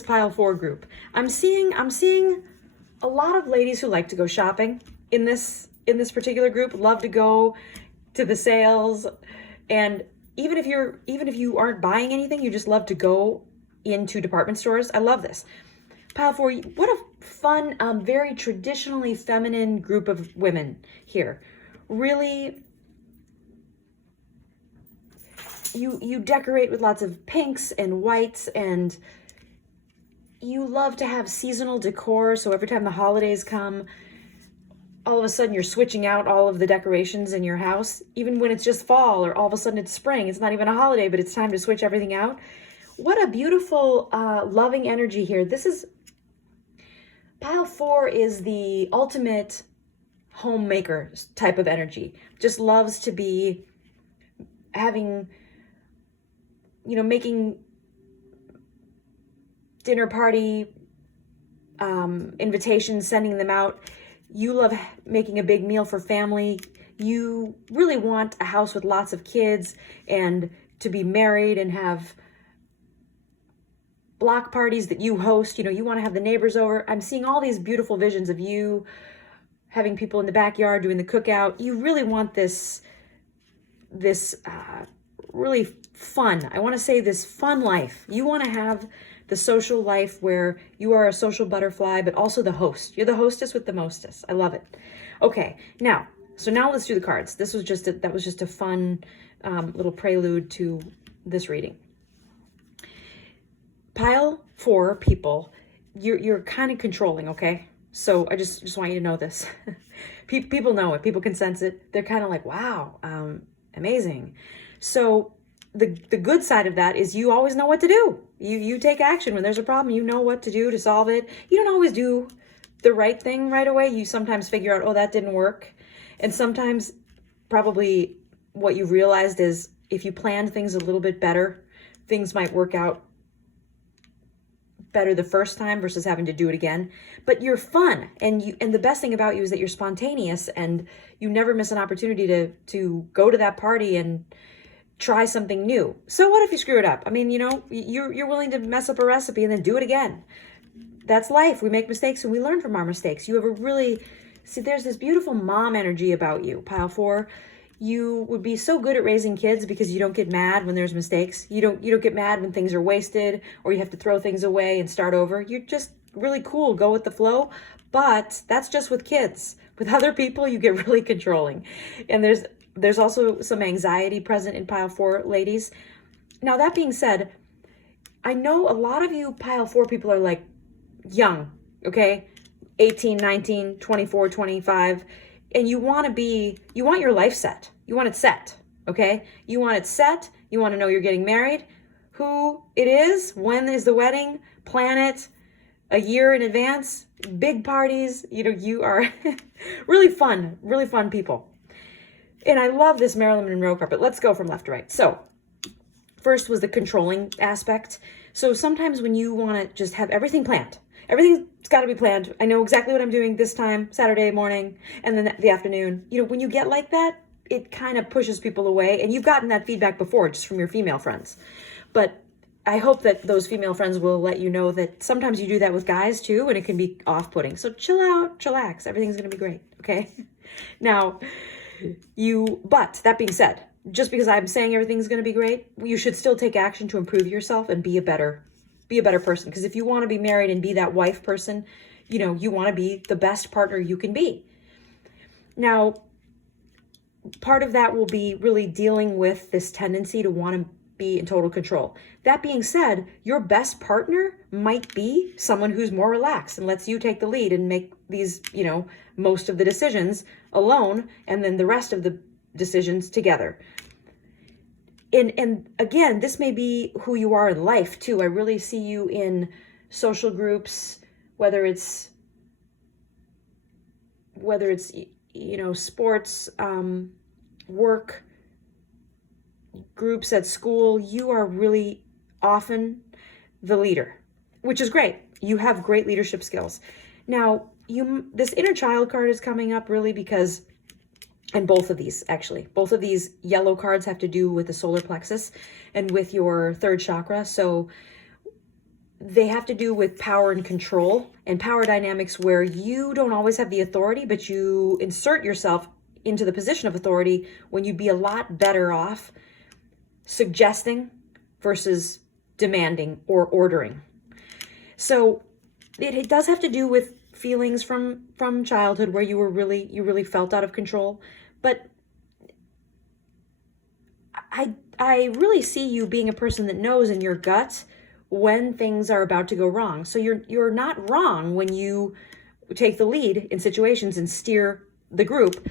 pile 4 group. I'm seeing a lot of ladies who like to go shopping in this particular group, love to go to the sales, and even if you aren't buying anything, you just love to go into department stores. I love this. Pile 4, what a fun, very traditionally feminine group of women here. Really, you decorate with lots of pinks and whites, and you love to have seasonal decor. So every time the holidays come, all of a sudden you're switching out all of the decorations in your house. Even when it's just fall, or all of a sudden it's spring, it's not even a holiday, but it's time to switch everything out. What a beautiful, loving energy here. This is, pile 4 is the ultimate homemaker type of energy. Just loves to be having, making dinner party invitations, sending them out. You love making a big meal for family. You really want a house with lots of kids and to be married and have block parties that you host. You want to have the neighbors over. I'm seeing all these beautiful visions of you having people in the backyard doing the cookout. You really want this really fun, I want to say this fun life. You want to have the social life where you are a social butterfly, but also the host. You're the hostess with the mostess. I love it. Okay, now let's do the cards. That was just a fun little prelude to this reading. Pile 4 people, you're kind of controlling, okay? So I just want you to know this. People know it. People can sense it. They're kind of like, wow, amazing. So the good side of that is you always know what to do. You take action when there's a problem. You know what to do to solve it. You don't always do the right thing right away. You sometimes figure out, oh, that didn't work. And sometimes probably what you've realized is if you planned things a little bit better, things might work out better the first time versus having to do it again. But you're fun, and the best thing about you is that you're spontaneous, and you never miss an opportunity to go to that party and try something new. So what if you screw it up? I mean, you're willing to mess up a recipe and then do it again. That's life. We make mistakes and we learn from our mistakes. You have a really, there's this beautiful mom energy about you, pile 4. You would be so good at raising kids because you don't get mad when there's mistakes. You don't get mad when things are wasted or you have to throw things away and start over. You're just really cool, go with the flow. But that's just with kids. With other people, you get really controlling. And there's also some anxiety present in pile 4, ladies. Now, that being said, I know a lot of you pile 4 people are like young, okay? 18, 19, 24, 25. And you want your life set. You want it set, okay? You want it set. You want to know you're getting married, who it is, when is the wedding, plan it a year in advance, big parties. You are really fun people. And I love this Marilyn Monroe card, but let's go from left to right. So first was the controlling aspect. So sometimes when you want to just have everything planned, everything's got to be planned. I know exactly what I'm doing this time, Saturday morning, and then the afternoon. You know, when you get like that, it kind of pushes people away. And you've gotten that feedback before just from your female friends. But I hope that those female friends will let you know that sometimes you do that with guys too, and it can be off-putting. So chill out, chillax. Everything's going to be great, okay? Now, but that being said, just because I'm saying everything's going to be great, you should still take action to improve yourself and be a better person. Because if you want to be married and be that wife person, you know, you want to be the best partner you can be. Now, part of that will be really dealing with this tendency to want to be in total control. That being said, your best partner might be someone who's more relaxed and lets you take the lead and make these, you know, most of the decisions alone, and then the rest of the decisions together. And again, this may be who you are in life too. I really see you in social groups, whether it's you know, sports, work, groups at school. You are really often the leader, which is great. You have great leadership skills. Now, this inner child card is coming up really because, and both of these yellow cards have to do with the solar plexus and with your third chakra. So they have to do with power and control and power dynamics, where you don't always have the authority, but you insert yourself into the position of authority when you'd be a lot better off suggesting versus demanding or ordering. So it does have to do with feelings from childhood where you really felt out of control. But I really see you being a person that knows in your gut when things are about to go wrong. So you're not wrong when you take the lead in situations and steer the group.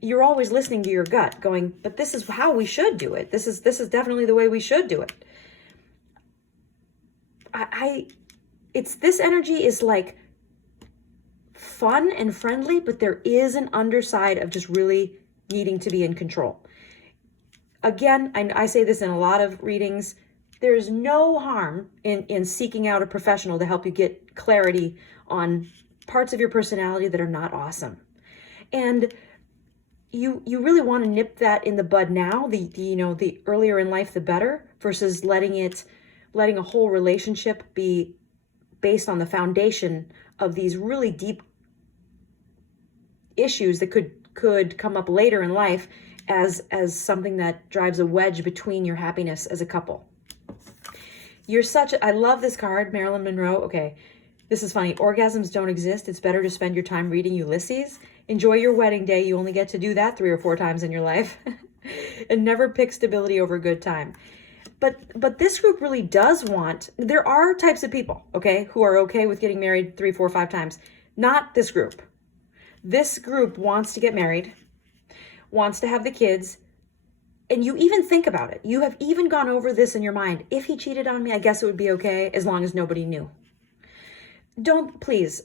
You're always listening to your gut, going, but this is how we should do it. This is definitely the way we should do it. It's this energy is like fun and friendly, but there is an underside of just really needing to be in control. Again, I say this in a lot of readings. There is no harm in seeking out a professional to help you get clarity on parts of your personality that are not awesome. And you really want to nip that in the bud now. The earlier in life, the better, versus letting a whole relationship be based on the foundation of these really deep issues that could come up later in life as something that drives a wedge between your happiness as a couple. I love this card, Marilyn Monroe. Okay, this is funny. Orgasms don't exist. It's better to spend your time reading Ulysses. Enjoy your wedding day. You only get to do that 3 or 4 times in your life. And never pick stability over good time. But this group really does want, there are types of people, okay, who are okay with getting married 3, 4, 5 times. Not this group. This group wants to get married, wants to have the kids, and you even think about it. You have even gone over this in your mind. If he cheated on me, I guess it would be okay as long as nobody knew. Please,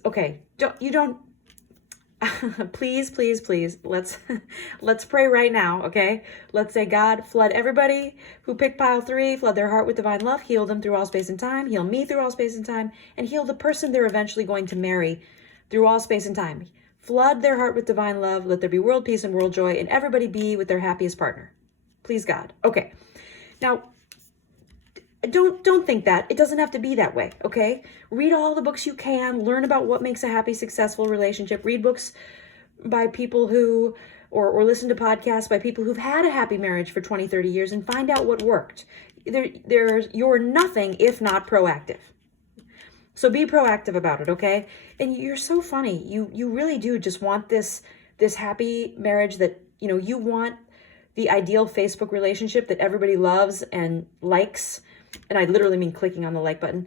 please, let's pray right now, okay? Let's say, God, flood everybody who picked pile 3, flood their heart with divine love, heal them through all space and time, heal me through all space and time, and heal the person they're eventually going to marry through all space and time. Flood their heart with divine love, let there be world peace and world joy, and everybody be with their happiest partner. Please, God. Okay. Now, don't think that. It doesn't have to be that way, okay? Read all the books you can. Learn about what makes a happy, successful relationship. Read books by people who, or listen to podcasts by people who've had a happy marriage for 20, 30 years and find out what worked. You're nothing if not proactive. So be proactive about it, okay? And you're so funny. You really do just want this happy marriage that, you want the ideal Facebook relationship that everybody loves and likes. And I literally mean clicking on the like button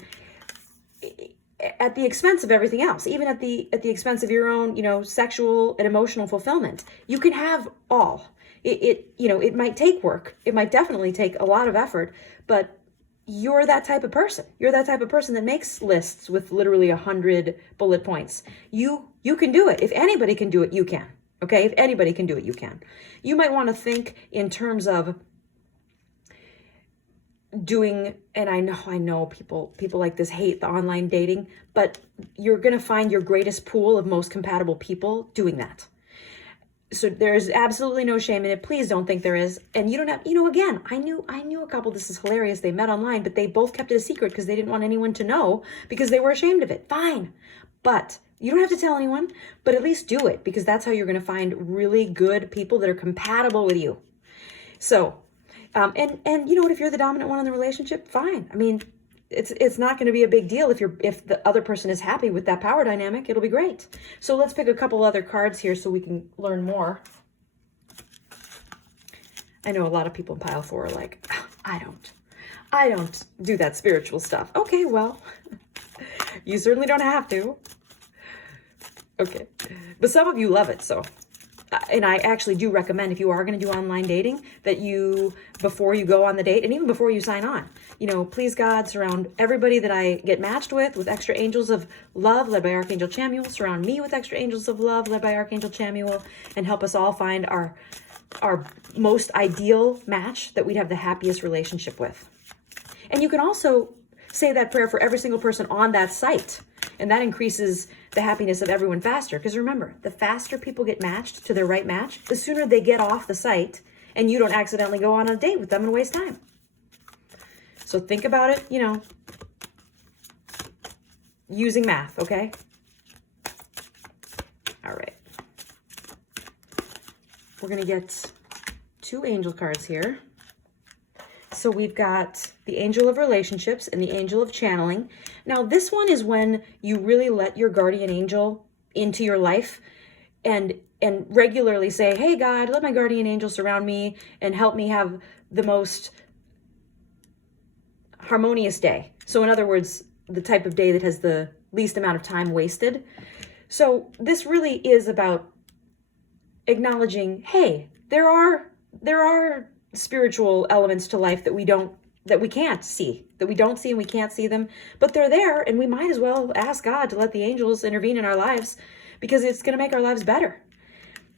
at the expense of everything else, even at the expense of your own, sexual and emotional fulfillment. You can have all. It might take work. It might definitely take a lot of effort, but you're that type of person. You're that type of person that makes lists with literally 100 bullet points. You can do it. If anybody can do it, you can. Okay? If anybody can do it, you can. You might want to think in terms of doing, and I know people like this hate the online dating, but you're going to find your greatest pool of most compatible people doing that. So there's absolutely no shame in it. Please don't think there is. And you don't have, again, I knew a couple, this is hilarious. They met online, but they both kept it a secret because they didn't want anyone to know because they were ashamed of it. Fine. But you don't have to tell anyone, but at least do it, because that's how you're going to find really good people that are compatible with you. So, and you know what, if you're the dominant one in the relationship, fine. I mean, it's not going to be a big deal if the other person is happy with that power dynamic. It'll be great. So let's pick a couple other cards here so we can learn more. I know a lot of people in pile 4 are like, oh, I don't do that spiritual stuff. Okay, well, you certainly don't have to. Okay, but some of you love it, so. And I actually do recommend, if you are going to do online dating, that you, before you go on the date, and even before you sign on, please God, surround everybody that I get matched with extra angels of love led by Archangel Chamuel. Surround me with extra angels of love led by Archangel Chamuel, and help us all find our most ideal match that we'd have the happiest relationship with. And you can also say that prayer for every single person on that site. And that increases the happiness of everyone faster. Because remember, the faster people get matched to their right match, the sooner they get off the site and you don't accidentally go on a date with them and waste time. So think about it, using math, okay? All right. We're going to get 2 angel cards here. So we've got the Angel of Relationships and the Angel of Channeling. Now, this one is when you really let your guardian angel into your life and regularly say, hey, God, let my guardian angel surround me and help me have the most harmonious day. So in other words, the type of day that has the least amount of time wasted. So this really is about acknowledging, hey, there are spiritual elements to life that we don't see and we can't see them, but they're there, and we might as well ask God to let the angels intervene in our lives, because it's going to make our lives better.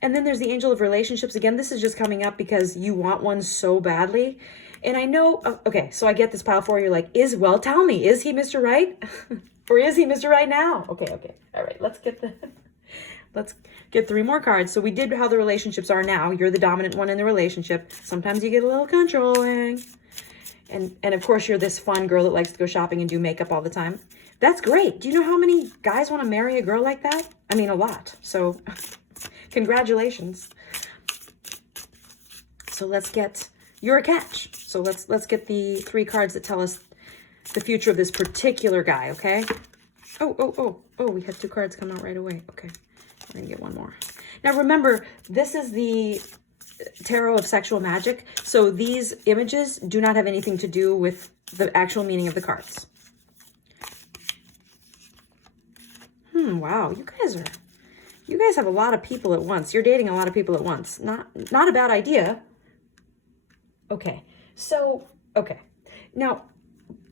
And then there's the Angel of Relationships. Again, this is just coming up because you want one so badly. And I know, okay, so I get this pile 4, you're like, tell me, is he Mr. Right? Or is he Mr. Right now? Okay. All right, let's get 3 more cards. So we did how the relationships are now. You're the dominant one in the relationship. Sometimes you get a little controlling. And of course, you're this fun girl that likes to go shopping and do makeup all the time. That's great. Do you know how many guys want to marry a girl like that? I mean, a lot. So congratulations. So you're a catch. So let's get the 3 cards that tell us the future of this particular guy, okay? Oh, we have 2 cards come out right away. Okay. I'm going to get 1 more. Now remember, this is the tarot of sexual magic. So these images do not have anything to do with the actual meaning of the cards. Wow, you guys have a lot of people at once. You're dating a lot of people at once. Not a bad idea. Okay. So, okay. Now,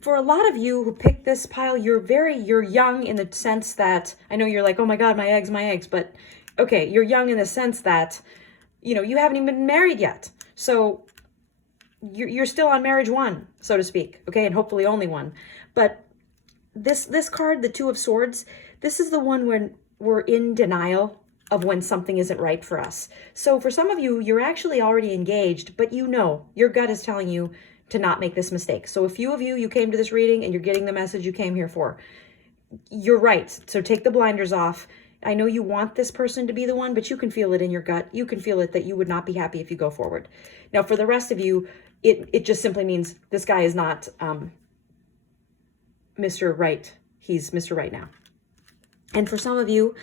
for a lot of you who picked this pile, you're young in the sense that, I know you're like, oh my God, my eggs, but okay, you're young in the sense that, you haven't even been married yet. So you're still on marriage 1, so to speak, okay, and hopefully only 1. But this card, the 2 of Swords, this is the one when we're in denial of when something isn't right for us. So for some of you, you're actually already engaged, but your gut is telling you to not make this mistake. So a few of you came to this reading and you're getting the message you came here for. You're right. So take the blinders off. I know you want this person to be the one, but you can feel it in your gut. You can feel it that you would not be happy if you go forward. Now, for the rest of you, it just simply means this guy is not Mr. Right. He's Mr. Right now. And for some of you,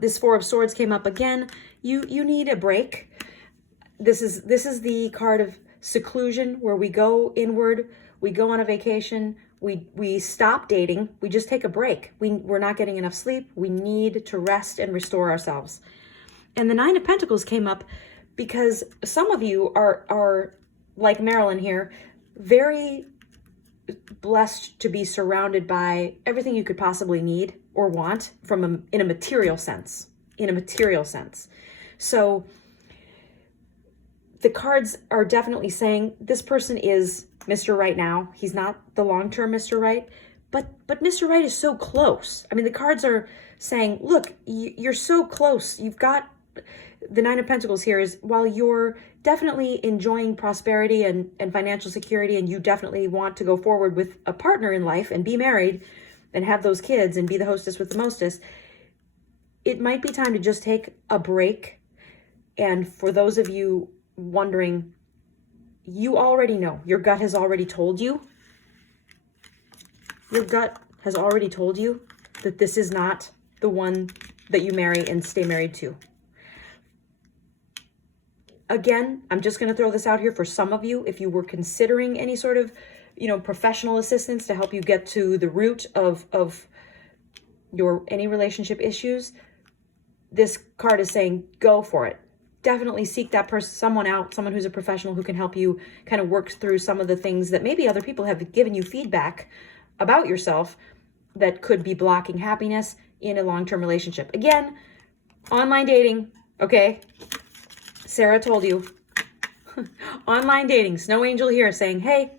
this 4 of Swords came up again. You need a break. This is the card of seclusion, where we go inward, we go on a vacation, we stop dating, we just take a break. We're not getting enough sleep. We need to rest and restore ourselves. And the 9 of Pentacles came up because some of you are like Marilyn here, very blessed to be surrounded by everything you could possibly need or want in a material sense. So the cards are definitely saying this person is Mr. Right now. He's not the long-term Mr. Right, but Mr. Right is so close. I mean, the cards are saying, look, you're so close. You've got the Nine of Pentacles here is, while you're definitely enjoying prosperity and financial security, and you definitely want to go forward with a partner in life and be married and have those kids and be the hostess with the mostess, it might be time to just take a break. And for those of you wondering, you already know. Your gut has already told you. Your gut has already told you that this is not the one that you marry and stay married to. Again, I'm just going to throw this out here for some of you. If you were considering any sort of, professional assistance to help you get to the root of your any relationship issues, this card is saying go for it. Definitely seek that person, someone out, someone who's a professional who can help you kind of work through some of the things that maybe other people have given you feedback about yourself that could be blocking happiness in a long-term relationship. Again, online dating, okay? Sarah told you. Online dating, Snow Angel here saying, hey,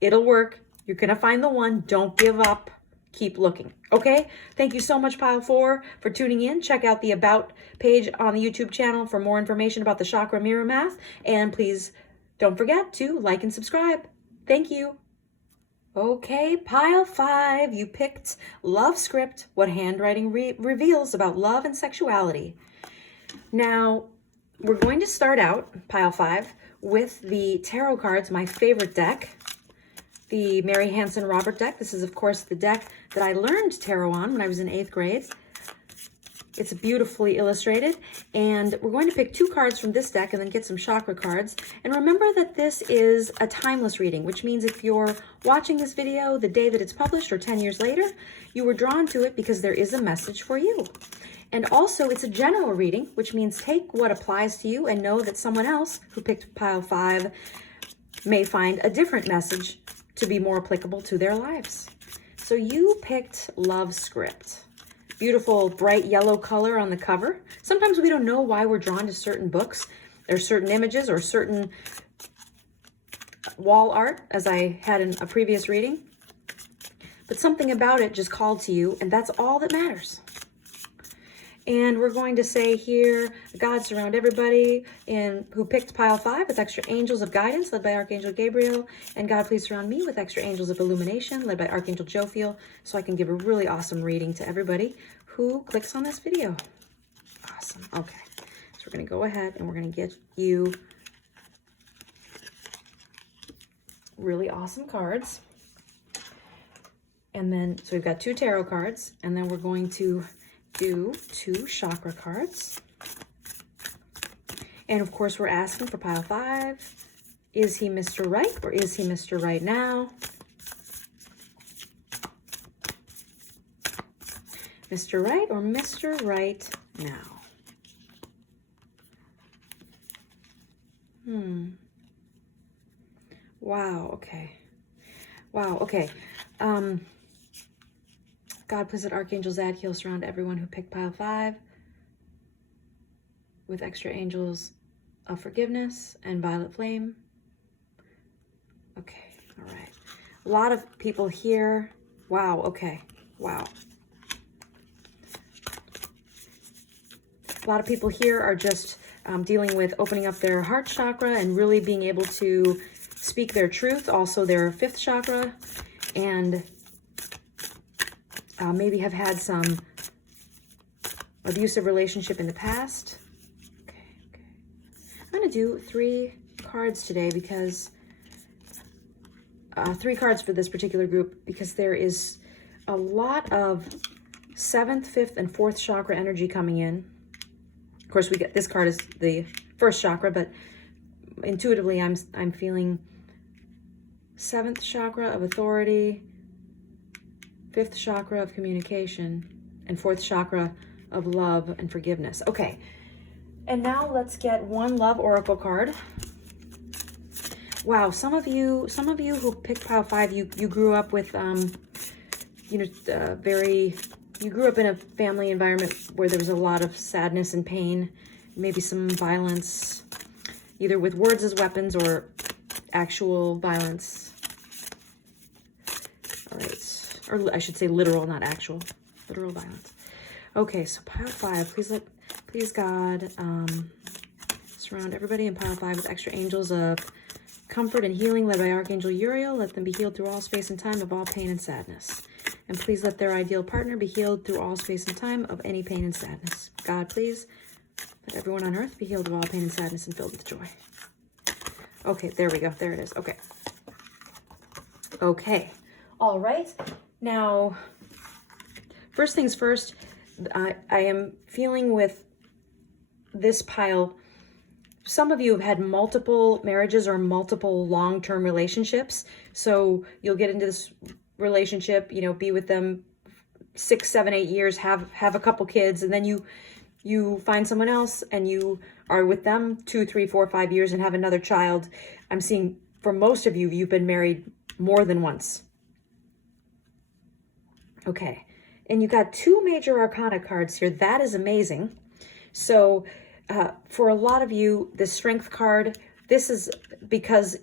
it'll work. You're going to find the one. Don't give up. Keep looking. Okay? Thank you so much, Pile 4, for tuning in. Check out the About page on the YouTube channel for more information about the Chakra Mirror Math. And please don't forget to like and subscribe. Thank you. Okay, Pile 5, you picked Love Script, What Handwriting Reveals About Love and Sexuality. Now, we're going to start out, Pile 5, with the tarot cards, my favorite deck, the Mary Hanson Robert deck. This is, of course, the deck that I learned tarot on when I was in 8th grade. It's beautifully illustrated, and we're going to pick 2 cards from this deck and then get some chakra cards. And remember that this is a timeless reading, which means if you're watching this video the day that it's published or 10 years later, you were drawn to it because there is a message for you. And also, it's a general reading, which means take what applies to you and know that someone else who picked Pile 5 may find a different message to be more applicable to their lives. So you picked Love Script. Beautiful bright yellow color on the cover. Sometimes we don't know why we're drawn to certain books. There's certain images or certain wall art, as I had in a previous reading. But something about it just called to you, and that's all that matters. And we're going to say here, God surround everybody who picked Pile 5 with extra angels of guidance, led by Archangel Gabriel. And God, please surround me with extra angels of illumination, led by Archangel Jophiel, so I can give a really awesome reading to everybody who clicks on this video. Awesome. Okay. So we're going to go ahead and we're going to get you really awesome cards. And then, so we've got 2 tarot cards, and then we're going to do 2 chakra cards. And of course, we're asking for Pile 5. Is he Mr. Right, or is he Mr. Right now? Mr. Right or Mr. Right now? Wow, okay. Wow, okay. God, please let Archangel Zadkiel surround everyone who picked Pile 5 with extra angels of forgiveness and violet flame. Okay, all right. A lot of people here. Wow, okay, wow. A lot of people here are just dealing with opening up their heart chakra and really being able to speak their truth, also their 5th chakra, and maybe have had some abusive relationship in the past. Okay. I'm going to do 3 cards today because 3 cards for this particular group, because there is a lot of 7th, 5th, and 4th chakra energy coming in. Of course, we get this card is the 1st chakra, but intuitively I'm feeling 7th chakra of authority, 5th chakra of communication, and 4th chakra of love and forgiveness. Okay, and now let's get 1 love oracle card. Wow, some of you who picked Pile 5, you grew up with you grew up in a family environment where there was a lot of sadness and pain, maybe some violence, either with words as weapons or actual violence. All right, or I should say literal, not actual, literal violence. Okay, so pile 5, please God, surround everybody in pile 5 with extra angels of comfort and healing led by Archangel Uriel. Let them be healed through all space and time of all pain and sadness. And please let their ideal partner be healed through all space and time of any pain and sadness. God, please let everyone on earth be healed of all pain and sadness and filled with joy. Okay, there we go. There it is. Okay. Okay. All right. Now, first things first, I am feeling with this pile, some of you have had multiple marriages or multiple long-term relationships. So you'll get into this relationship, you know, be with them 6, 7, 8 years, have a couple kids, and then you find someone else and you are with them 2, 3, 4, 5 years and have another child. I'm seeing for most of you, you've been married more than once. Okay. And you got 2 major arcana cards here. That is amazing. So for a lot of you, the strength card, this is because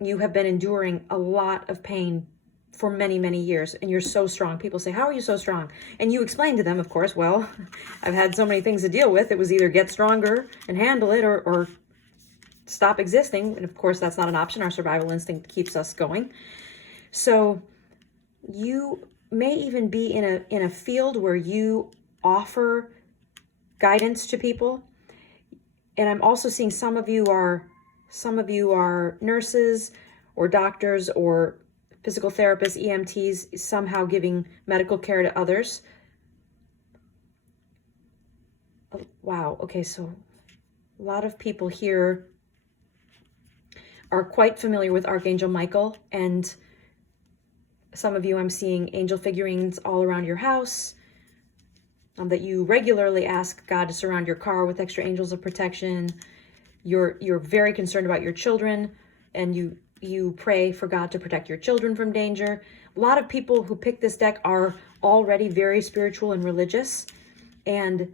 you have been enduring a lot of pain for many, many years, and you're so strong. People say, how are you so strong? And you explain to them, of course, well, I've had so many things to deal with. It was either get stronger and handle it or stop existing. And of course, that's not an option. Our survival instinct keeps us going. So you may even be in a field where you offer guidance to people. And I'm also seeing some of you are nurses or doctors or physical therapists, EMTs, somehow giving medical care to others. Oh, wow. Okay, so a lot of people here are quite familiar with Archangel Michael, and some of you I'm seeing angel figurines all around your house, that you regularly ask God to surround your car with extra angels of protection. You're very concerned about your children, and you pray for God to protect your children from danger. A lot of people who pick this deck are already very spiritual and religious and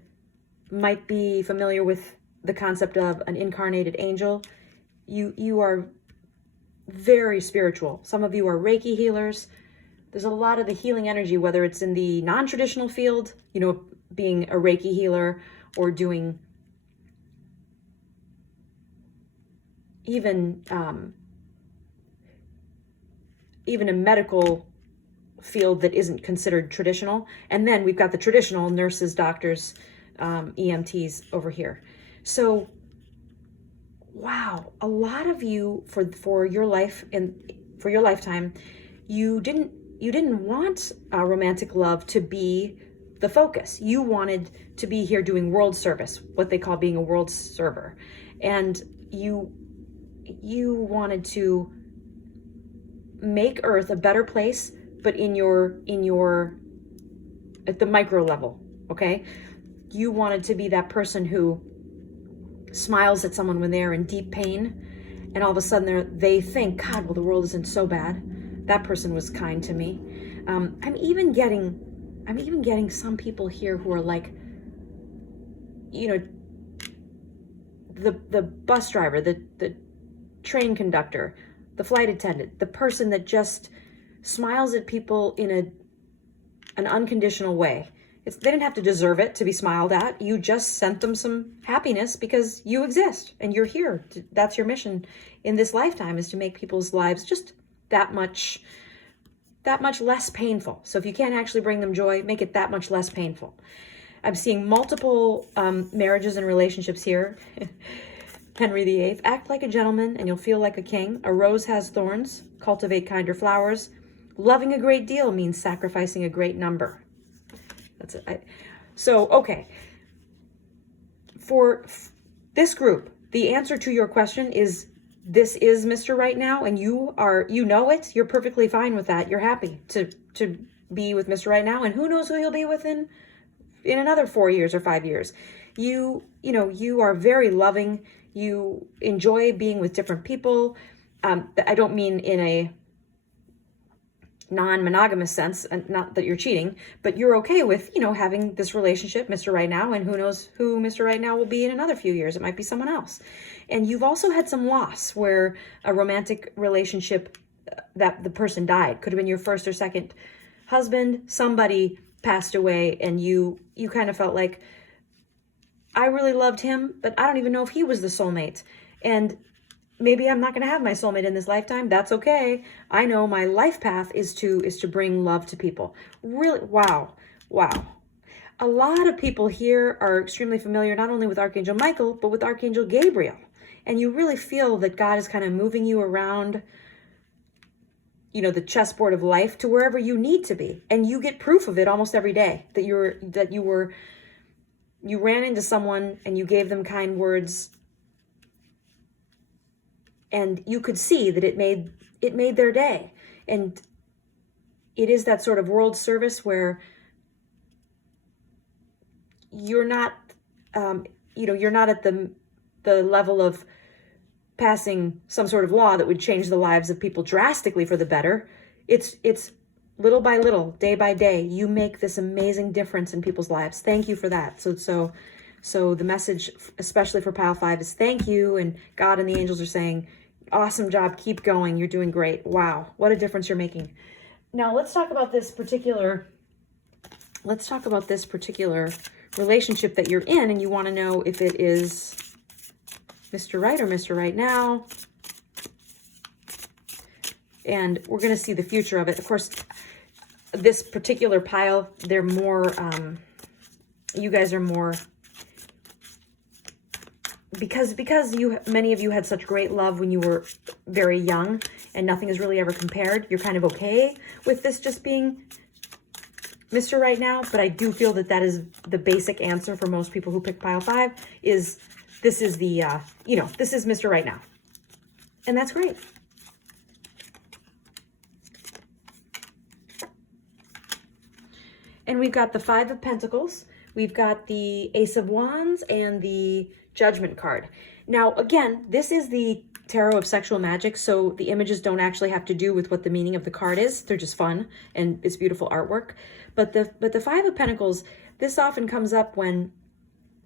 might be familiar with the concept of an incarnated angel. You are very spiritual. Some of you are Reiki healers. There's a lot of the healing energy, whether it's in the non-traditional field, you know, being a Reiki healer, or doing even a medical field that isn't considered traditional. And then we've got the traditional nurses, doctors, EMTs over here. So, wow, a lot of you for your life and for your lifetime, you didn't want romantic love to be the focus. You wanted to be here doing world service, what they call being a world server. And you wanted to make Earth a better place, but at the micro level, okay? You wanted to be that person who smiles at someone when they're in deep pain, and all of a sudden they think, God, well, the world isn't so bad. That person was kind to me. I'm even getting some people here who are like, you know, the bus driver, the train conductor, the flight attendant, the person that just smiles at people in an unconditional way. They didn't have to deserve it to be smiled at. You just sent them some happiness because you exist and you're here. That's your mission in this lifetime, is to make people's lives just that much less painful. So if you can't actually bring them joy, make it that much less painful. I'm seeing multiple marriages and relationships here. Henry VIII, act like a gentleman and you'll feel like a king. A rose has thorns, cultivate kinder flowers. Loving a great deal means sacrificing a great number. That's it. So, okay. For this group, the answer to your question is, this is Mr. Right Now, and you know it. You're perfectly fine with that. You're happy to be with Mr. Right Now, and who knows who you'll be with in another 4 years or 5 years. You are very loving. You enjoy being with different people. I don't mean in non-monogamous sense, and not that you're cheating, but you're okay with, you know, having this relationship, Mr. Right Now, and who knows who Mr. Right Now will be in another few years. It might be someone else. And you've also had some loss where a romantic relationship that the person died. Could have been your first or second husband, somebody passed away, and you kind of felt like, I really loved him, but I don't even know if he was the soulmate. And maybe I'm not going to have my soulmate in this lifetime. That's okay. I know my life path is to bring love to people. Really, wow. A lot of people here are extremely familiar not only with Archangel Michael, but with Archangel Gabriel. And you really feel that God is kind of moving you around, you know, the chessboard of life to wherever you need to be. And you get proof of it almost every day, that you ran into someone and you gave them kind words, and you could see that it made their day. And it is that sort of world service where you're not, you're not at the level of passing some sort of law that would change the lives of people drastically for the better. It's little by little, day by day, you make this amazing difference in people's lives. Thank you for that. So the message, especially for Pile 5, is thank you. And God and the angels are saying, awesome job. Keep going. You're doing great. Wow. What a difference you're making. Now let's talk about this particular relationship that you're in, and you want to know if it is Mr. Right or Mr. Right Now. And we're going to see the future of it. Of course, this particular pile, they're more, you guys are more, because many of you had such great love when you were very young and nothing is really ever compared. You're kind of okay with this just being Mr. Right Now, but I do feel that is the basic answer for most people who pick pile 5 is this is the, this is Mr. Right Now. And that's great. And we've got the 5 of Pentacles, we've got the Ace of Wands, and the Judgment card. Now, again, this is the Tarot of Sexual Magic, so the images don't actually have to do with what the meaning of the card is. They're just fun, and it's beautiful artwork. But the 5 of Pentacles, this often comes up when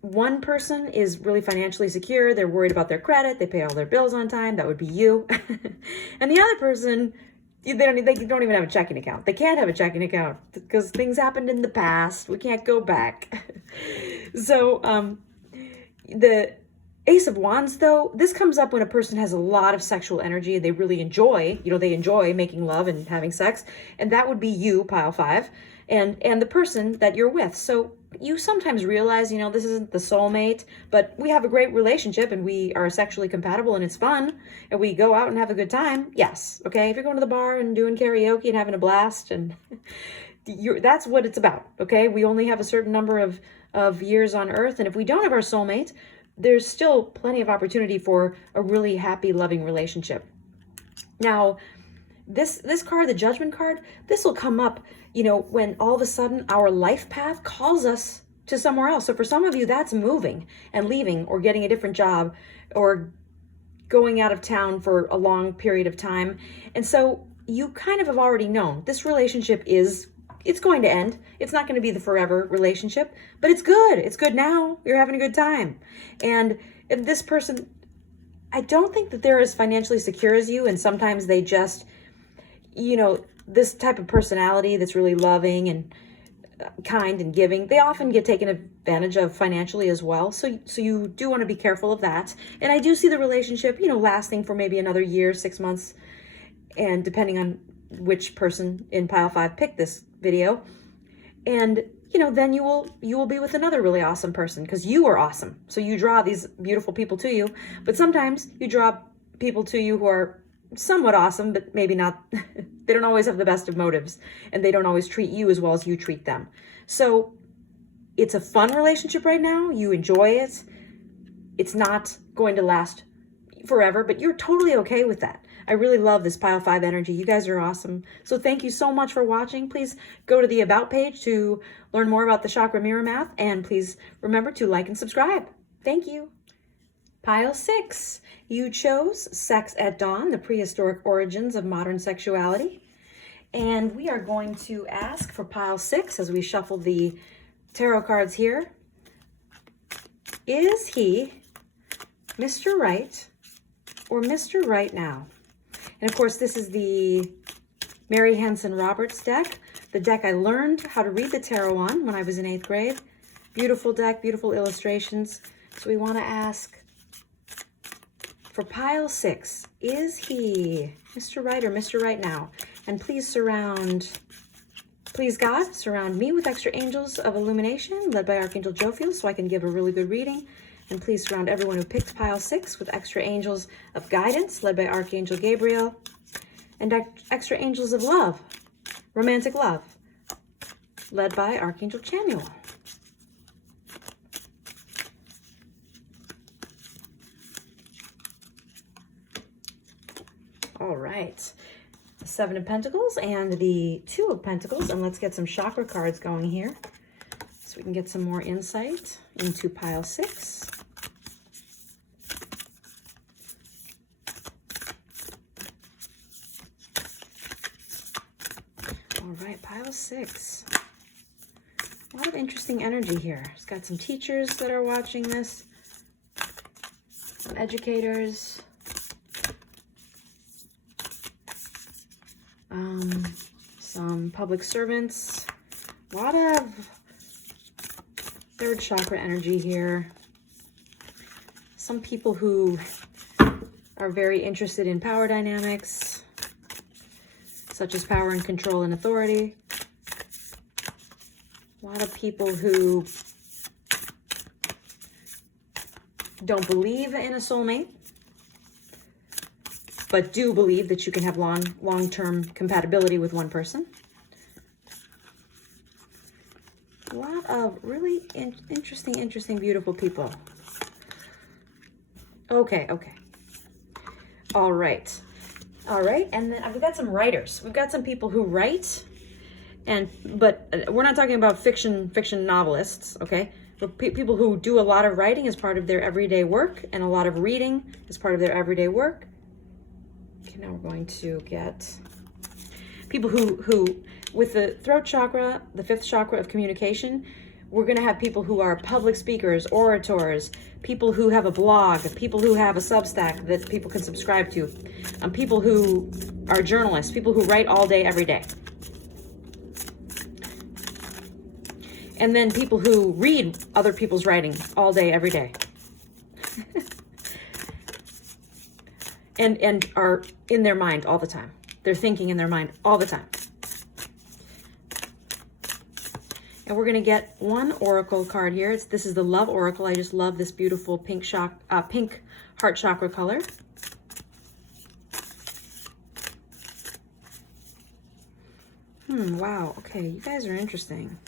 one person is really financially secure, they're worried about their credit, they pay all their bills on time, that would be you. And the other person, they don't even have a checking account. They can't have a checking account because things happened in the past. We can't go back. So the Ace of Wands, though, this comes up when a person has a lot of sexual energy. They really enjoy, they enjoy making love and having sex. And that would be you, pile 5, and the person that you're with. So you sometimes realize, this isn't the soulmate, but we have a great relationship and we are sexually compatible and it's fun and we go out and have a good time. Yes. Okay. If you're going to the bar and doing karaoke and having a blast, and that's what it's about. Okay. We only have a certain number of years on earth. And if we don't have our soulmate, there's still plenty of opportunity for a really happy, loving relationship. Now, this card, the Judgment card, this will come up, when all of a sudden our life path calls us to somewhere else. So for some of you, that's moving and leaving or getting a different job or going out of town for a long period of time. And so you kind of have already known this relationship it's going to end. It's not going to be the forever relationship, but it's good. It's good now. You're having a good time. And this person, I don't think that they're as financially secure as you. And sometimes they just, this type of personality that's really loving and kind and giving, they often get taken advantage of financially as well. So you do want to be careful of that. And I do see the relationship, lasting for maybe another year, 6 months, and depending on which person in pile 5 picked this video. And then you will be with another really awesome person because you are awesome. So you draw these beautiful people to you, but sometimes you draw people to you who are somewhat awesome, but maybe not. They don't always have the best of motives, and they don't always treat you as well as you treat them. So it's a fun relationship right now. You enjoy it. It's not going to last forever, but you're totally okay with that. I really love this pile 5 energy. You guys are awesome. So thank you so much for watching. Please go to the About page to learn more about the Chakra Mirror Math, and please remember to like and subscribe. Thank you. Pile 6, you chose Sex at Dawn, the prehistoric origins of modern sexuality. And we are going to ask for pile 6 as we shuffle the tarot cards here. Is he Mr. Right or Mr. Right now? And of course, this is the Mary Hanson Roberts deck, the deck I learned how to read the tarot on when I was in 8th grade. Beautiful deck, beautiful illustrations. So we want to ask for pile 6, is he Mr. Right or Mr. Right now? And please God, surround me with extra angels of illumination led by Archangel Jophiel so I can give a really good reading. And please surround everyone who picked pile 6 with extra angels of guidance led by Archangel Gabriel and extra angels of love, romantic love, led by Archangel Chamuel. All right, the 7 of Pentacles and the 2 of Pentacles, and let's get some chakra cards going here so we can get some more insight into pile 6. All right, pile 6. A lot of interesting energy here. It's got some teachers that are watching this, some educators, some public servants, a lot of 3rd chakra energy here. Some people who are very interested in power dynamics, such as power and control and authority. A lot of people who don't believe in a soulmate, but do believe that you can have long-term compatibility with one person. A lot of really interesting, beautiful people. Okay. All right. And then we've got some writers. We've got some people who write, but we're not talking about fiction novelists, okay? But people who do a lot of writing as part of their everyday work and a lot of reading as part of their everyday work. Okay, now we're going to get people who with the throat chakra, the 5th chakra of communication, we're going to have people who are public speakers, orators, people who have a blog, people who have a Substack that people can subscribe to, people who are journalists, people who write all day, every day. And then people who read other people's writing all day, every day. and are in their mind all the time. They're thinking in their mind all the time. And we're going to get one oracle card here. This is the Love Oracle. I just love this beautiful pink heart chakra color. Wow. Okay, you guys are interesting.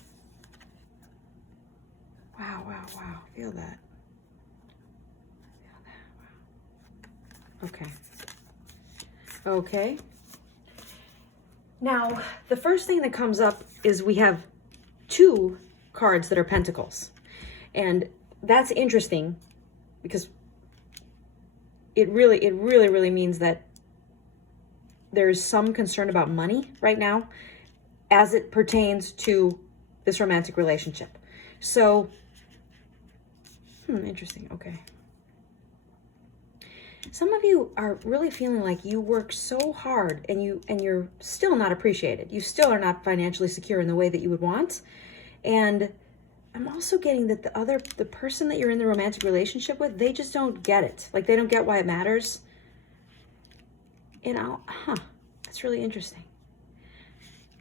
Wow. Feel that. Wow. Okay. Now, the first thing that comes up is we have 2 cards that are pentacles. And that's interesting because it really means that there's some concern about money right now as it pertains to this romantic relationship. So, interesting. Okay. Some of you are really feeling like you work so hard and you're still not appreciated. You still are not financially secure in the way that you would want. And I'm also getting that the person that you're in the romantic relationship with, they just don't get it. Like they don't get why it matters. And that's really interesting.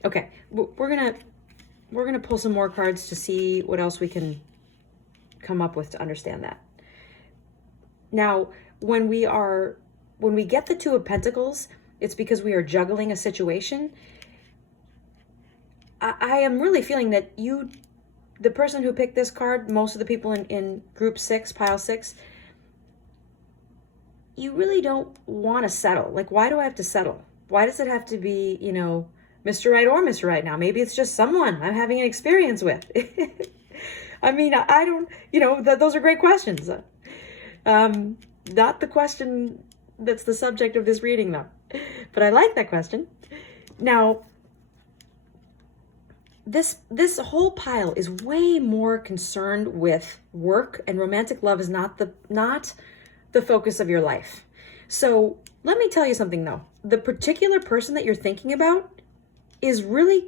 Okay, we're gonna pull some more cards to see what else we can come up with to understand that. Now, when we get the 2 of Pentacles, it's because we are juggling a situation. I am really feeling that the person who picked this card, most of the people in group 6, pile 6, you really don't want to settle. Like, why do I have to settle? Why does it have to be, Mr. Right or Mr. Right now? Maybe it's just someone I'm having an experience with. I mean, I don't, those are great questions. Not the question that's the subject of this reading, though. But I like that question. Now, this whole pile is way more concerned with work, and romantic love is not the focus of your life. So let me tell you something though. The particular person that you're thinking about is really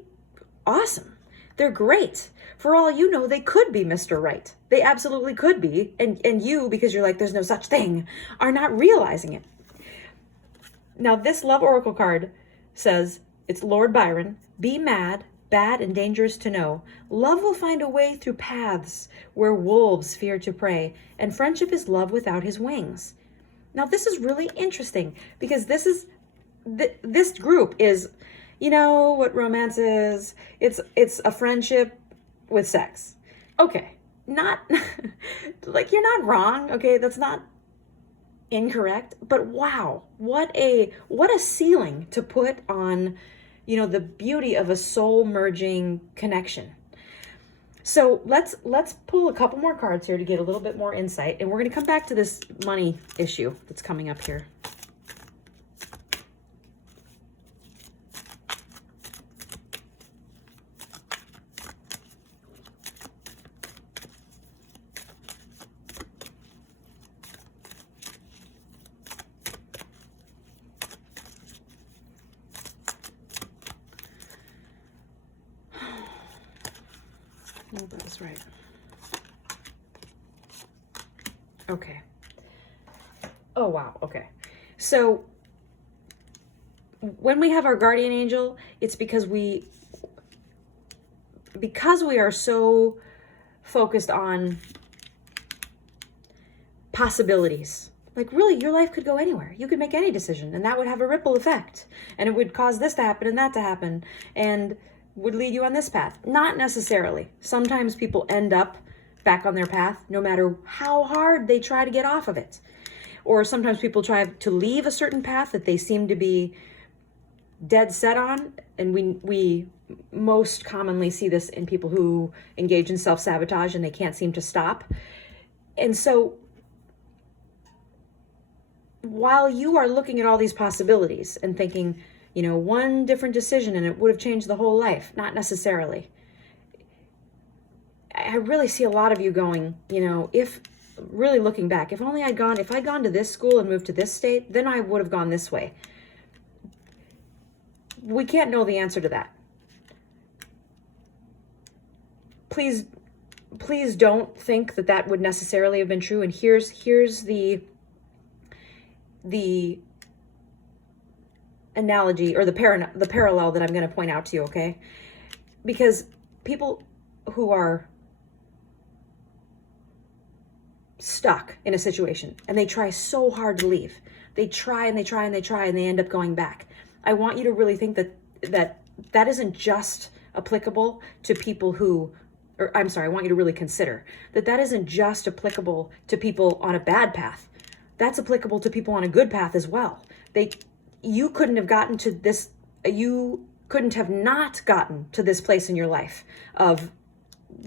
awesome. They're great. For all you know, they could be Mr. Right. They absolutely could be. And you, because you're like, there's no such thing, are not realizing it. Now, this Love Oracle card says, it's Lord Byron, be mad, bad, and dangerous to know. Love will find a way through paths where wolves fear to prey, and friendship is love without his wings. Now, this is really interesting because this group is, you know what romance is? It's a friendship with sex. Okay, not like you're not wrong. Okay, that's not incorrect. But wow, what a ceiling to put on, you know, the beauty of a soul merging connection. So let's pull a couple more cards here to get a little bit more insight, and we're going to come back to this money issue that's coming up here. Oh, that's right. Okay. Oh, wow. Okay. So when we have our guardian angel, it's because we are so focused on possibilities. Like, really, your life could go anywhere. You could make any decision, and that would have a ripple effect, and it would cause this to happen and that to happen, and would lead you on this path. Not necessarily. Sometimes people end up back on their path no matter how hard they try to get off of it. Or sometimes people try to leave a certain path that they seem to be dead set on, and we most commonly see this in people who engage in self-sabotage and they can't seem to stop. And so while you are looking at all these possibilities and thinking, you know, one different decision and it would have changed the whole life. Not necessarily. I really see a lot of you going, you know, if really looking back, if I'd gone to this school and moved to this state, then I would have gone this way. We can't know the answer to that. Please don't think that would necessarily have been true. And here's the analogy or the parallel that I'm going to point out to you, okay? Because people who are stuck in a situation and they try so hard to leave, they try and they try and they try and they end up going back. I want you to really think that isn't just applicable to people who, or I'm sorry, I want you to really consider that isn't just applicable to people on a bad path. That's applicable to people on a good path as well. You couldn't have gotten to this, you couldn't have not gotten to this place in your life of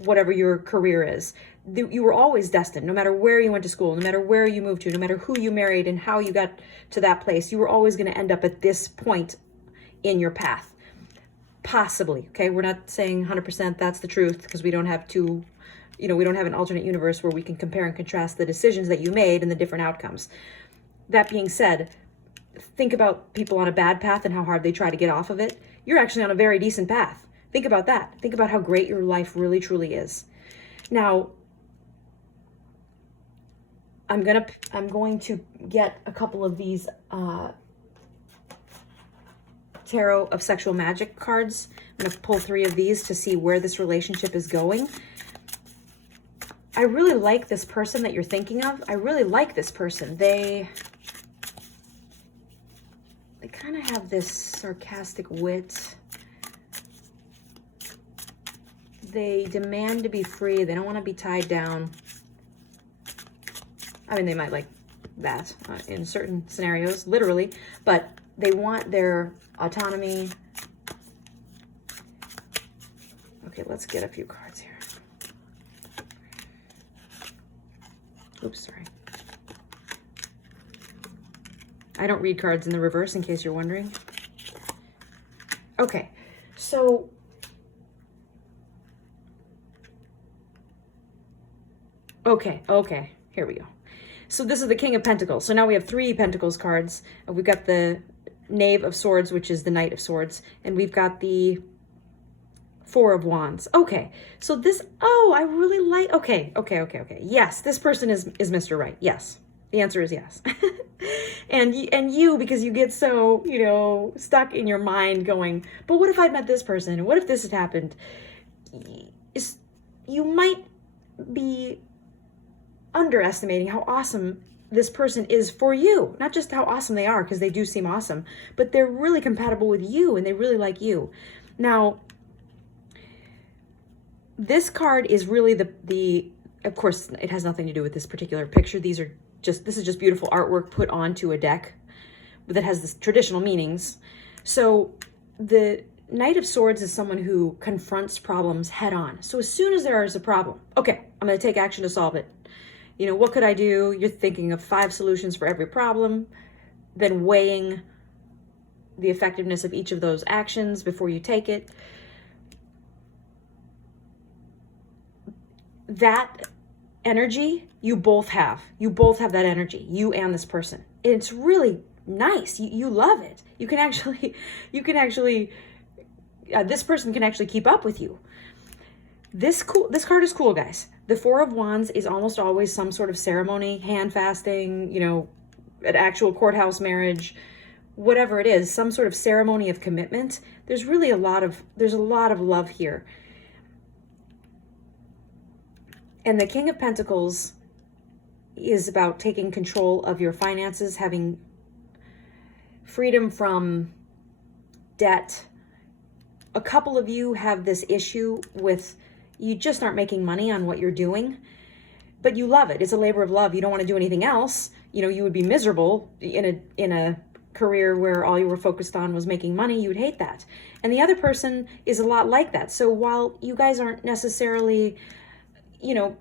whatever your career is. You were always destined, no matter where you went to school, no matter where you moved to, no matter who you married and how you got to that place, you were always going to end up at this point in your path. Possibly, okay? We're not saying 100% that's the truth because we don't have we don't have an alternate universe where we can compare and contrast the decisions that you made and the different outcomes. That being said, think about people on a bad path and how hard they try to get off of it. You're actually on a very decent path. Think about that. Think about how great your life really truly is. Now, I'm going to get a couple of these Tarot of Sexual Magic cards. I'm going to pull 3 of these to see where this relationship is going. I really like this person that you're thinking of. I really like this person. They kind of have this sarcastic wit. They demand to be free. They don't want to be tied down. I mean, they might like that in certain scenarios, literally, but they want their autonomy. Okay, let's get a few cards here. Oops, sorry. I don't read cards in the reverse, in case you're wondering. Okay, so Okay, here we go. So this is the King of Pentacles. So now we have 3 Pentacles cards. We've got the Knave of Swords, which is the Knight of Swords. And we've got the 4 of Wands. Okay, so this, oh, I really like, okay. Yes, this person is Mr. Right. Yes, the answer is yes. and you, because you get so, you know, stuck in your mind going, but what if I met this person? What if this had happened? You might be underestimating how awesome this person is for you. Not just how awesome they are, because they do seem awesome, but they're really compatible with you and they really like you. Now, this card is really the of course, it has nothing to do with this particular picture. This is just beautiful artwork put onto a deck that has this traditional meanings. So the Knight of Swords is someone who confronts problems head on. So as soon as there is a problem, okay, I'm going to take action to solve it. You know, what could I do? You're thinking of 5 solutions for every problem, then weighing the effectiveness of each of those actions before you take it. That energy, you both have. You both have that energy, you and this person. It's really nice. You love it. You can actually, this person can actually keep up with you. This card is cool, guys. The 4 of Wands is almost always some sort of ceremony, hand fasting, you know, an actual courthouse marriage, whatever it is, some sort of ceremony of commitment. There's really a lot of love here. And the King of Pentacles is about taking control of your finances, having freedom from debt. A couple of you have this issue with you just aren't making money on what you're doing, but you love it. It's a labor of love. You don't want to do anything else. You know, you would be miserable in a career where all you were focused on was making money. You would hate that. And the other person is a lot like that. So while you guys aren't necessarily, you know,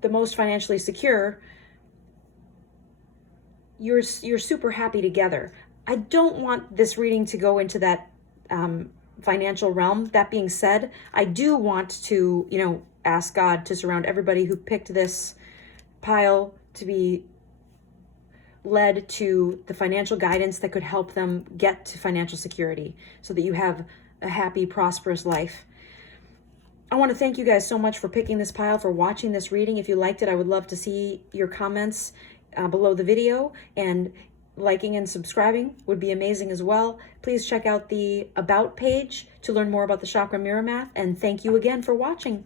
the most financially secure, you're super happy together. I don't want this reading to go into that financial realm. That being said, I do want to, you know, ask God to surround everybody who picked this pile to be led to the financial guidance that could help them get to financial security so that you have a happy, prosperous life. I want to thank you guys so much for picking this pile, for watching this reading. If you liked it, I would love to see your comments below the video, and liking and subscribing would be amazing as well. Please check out the About page to learn more about the Chakra Mirror Math, and thank you again for watching.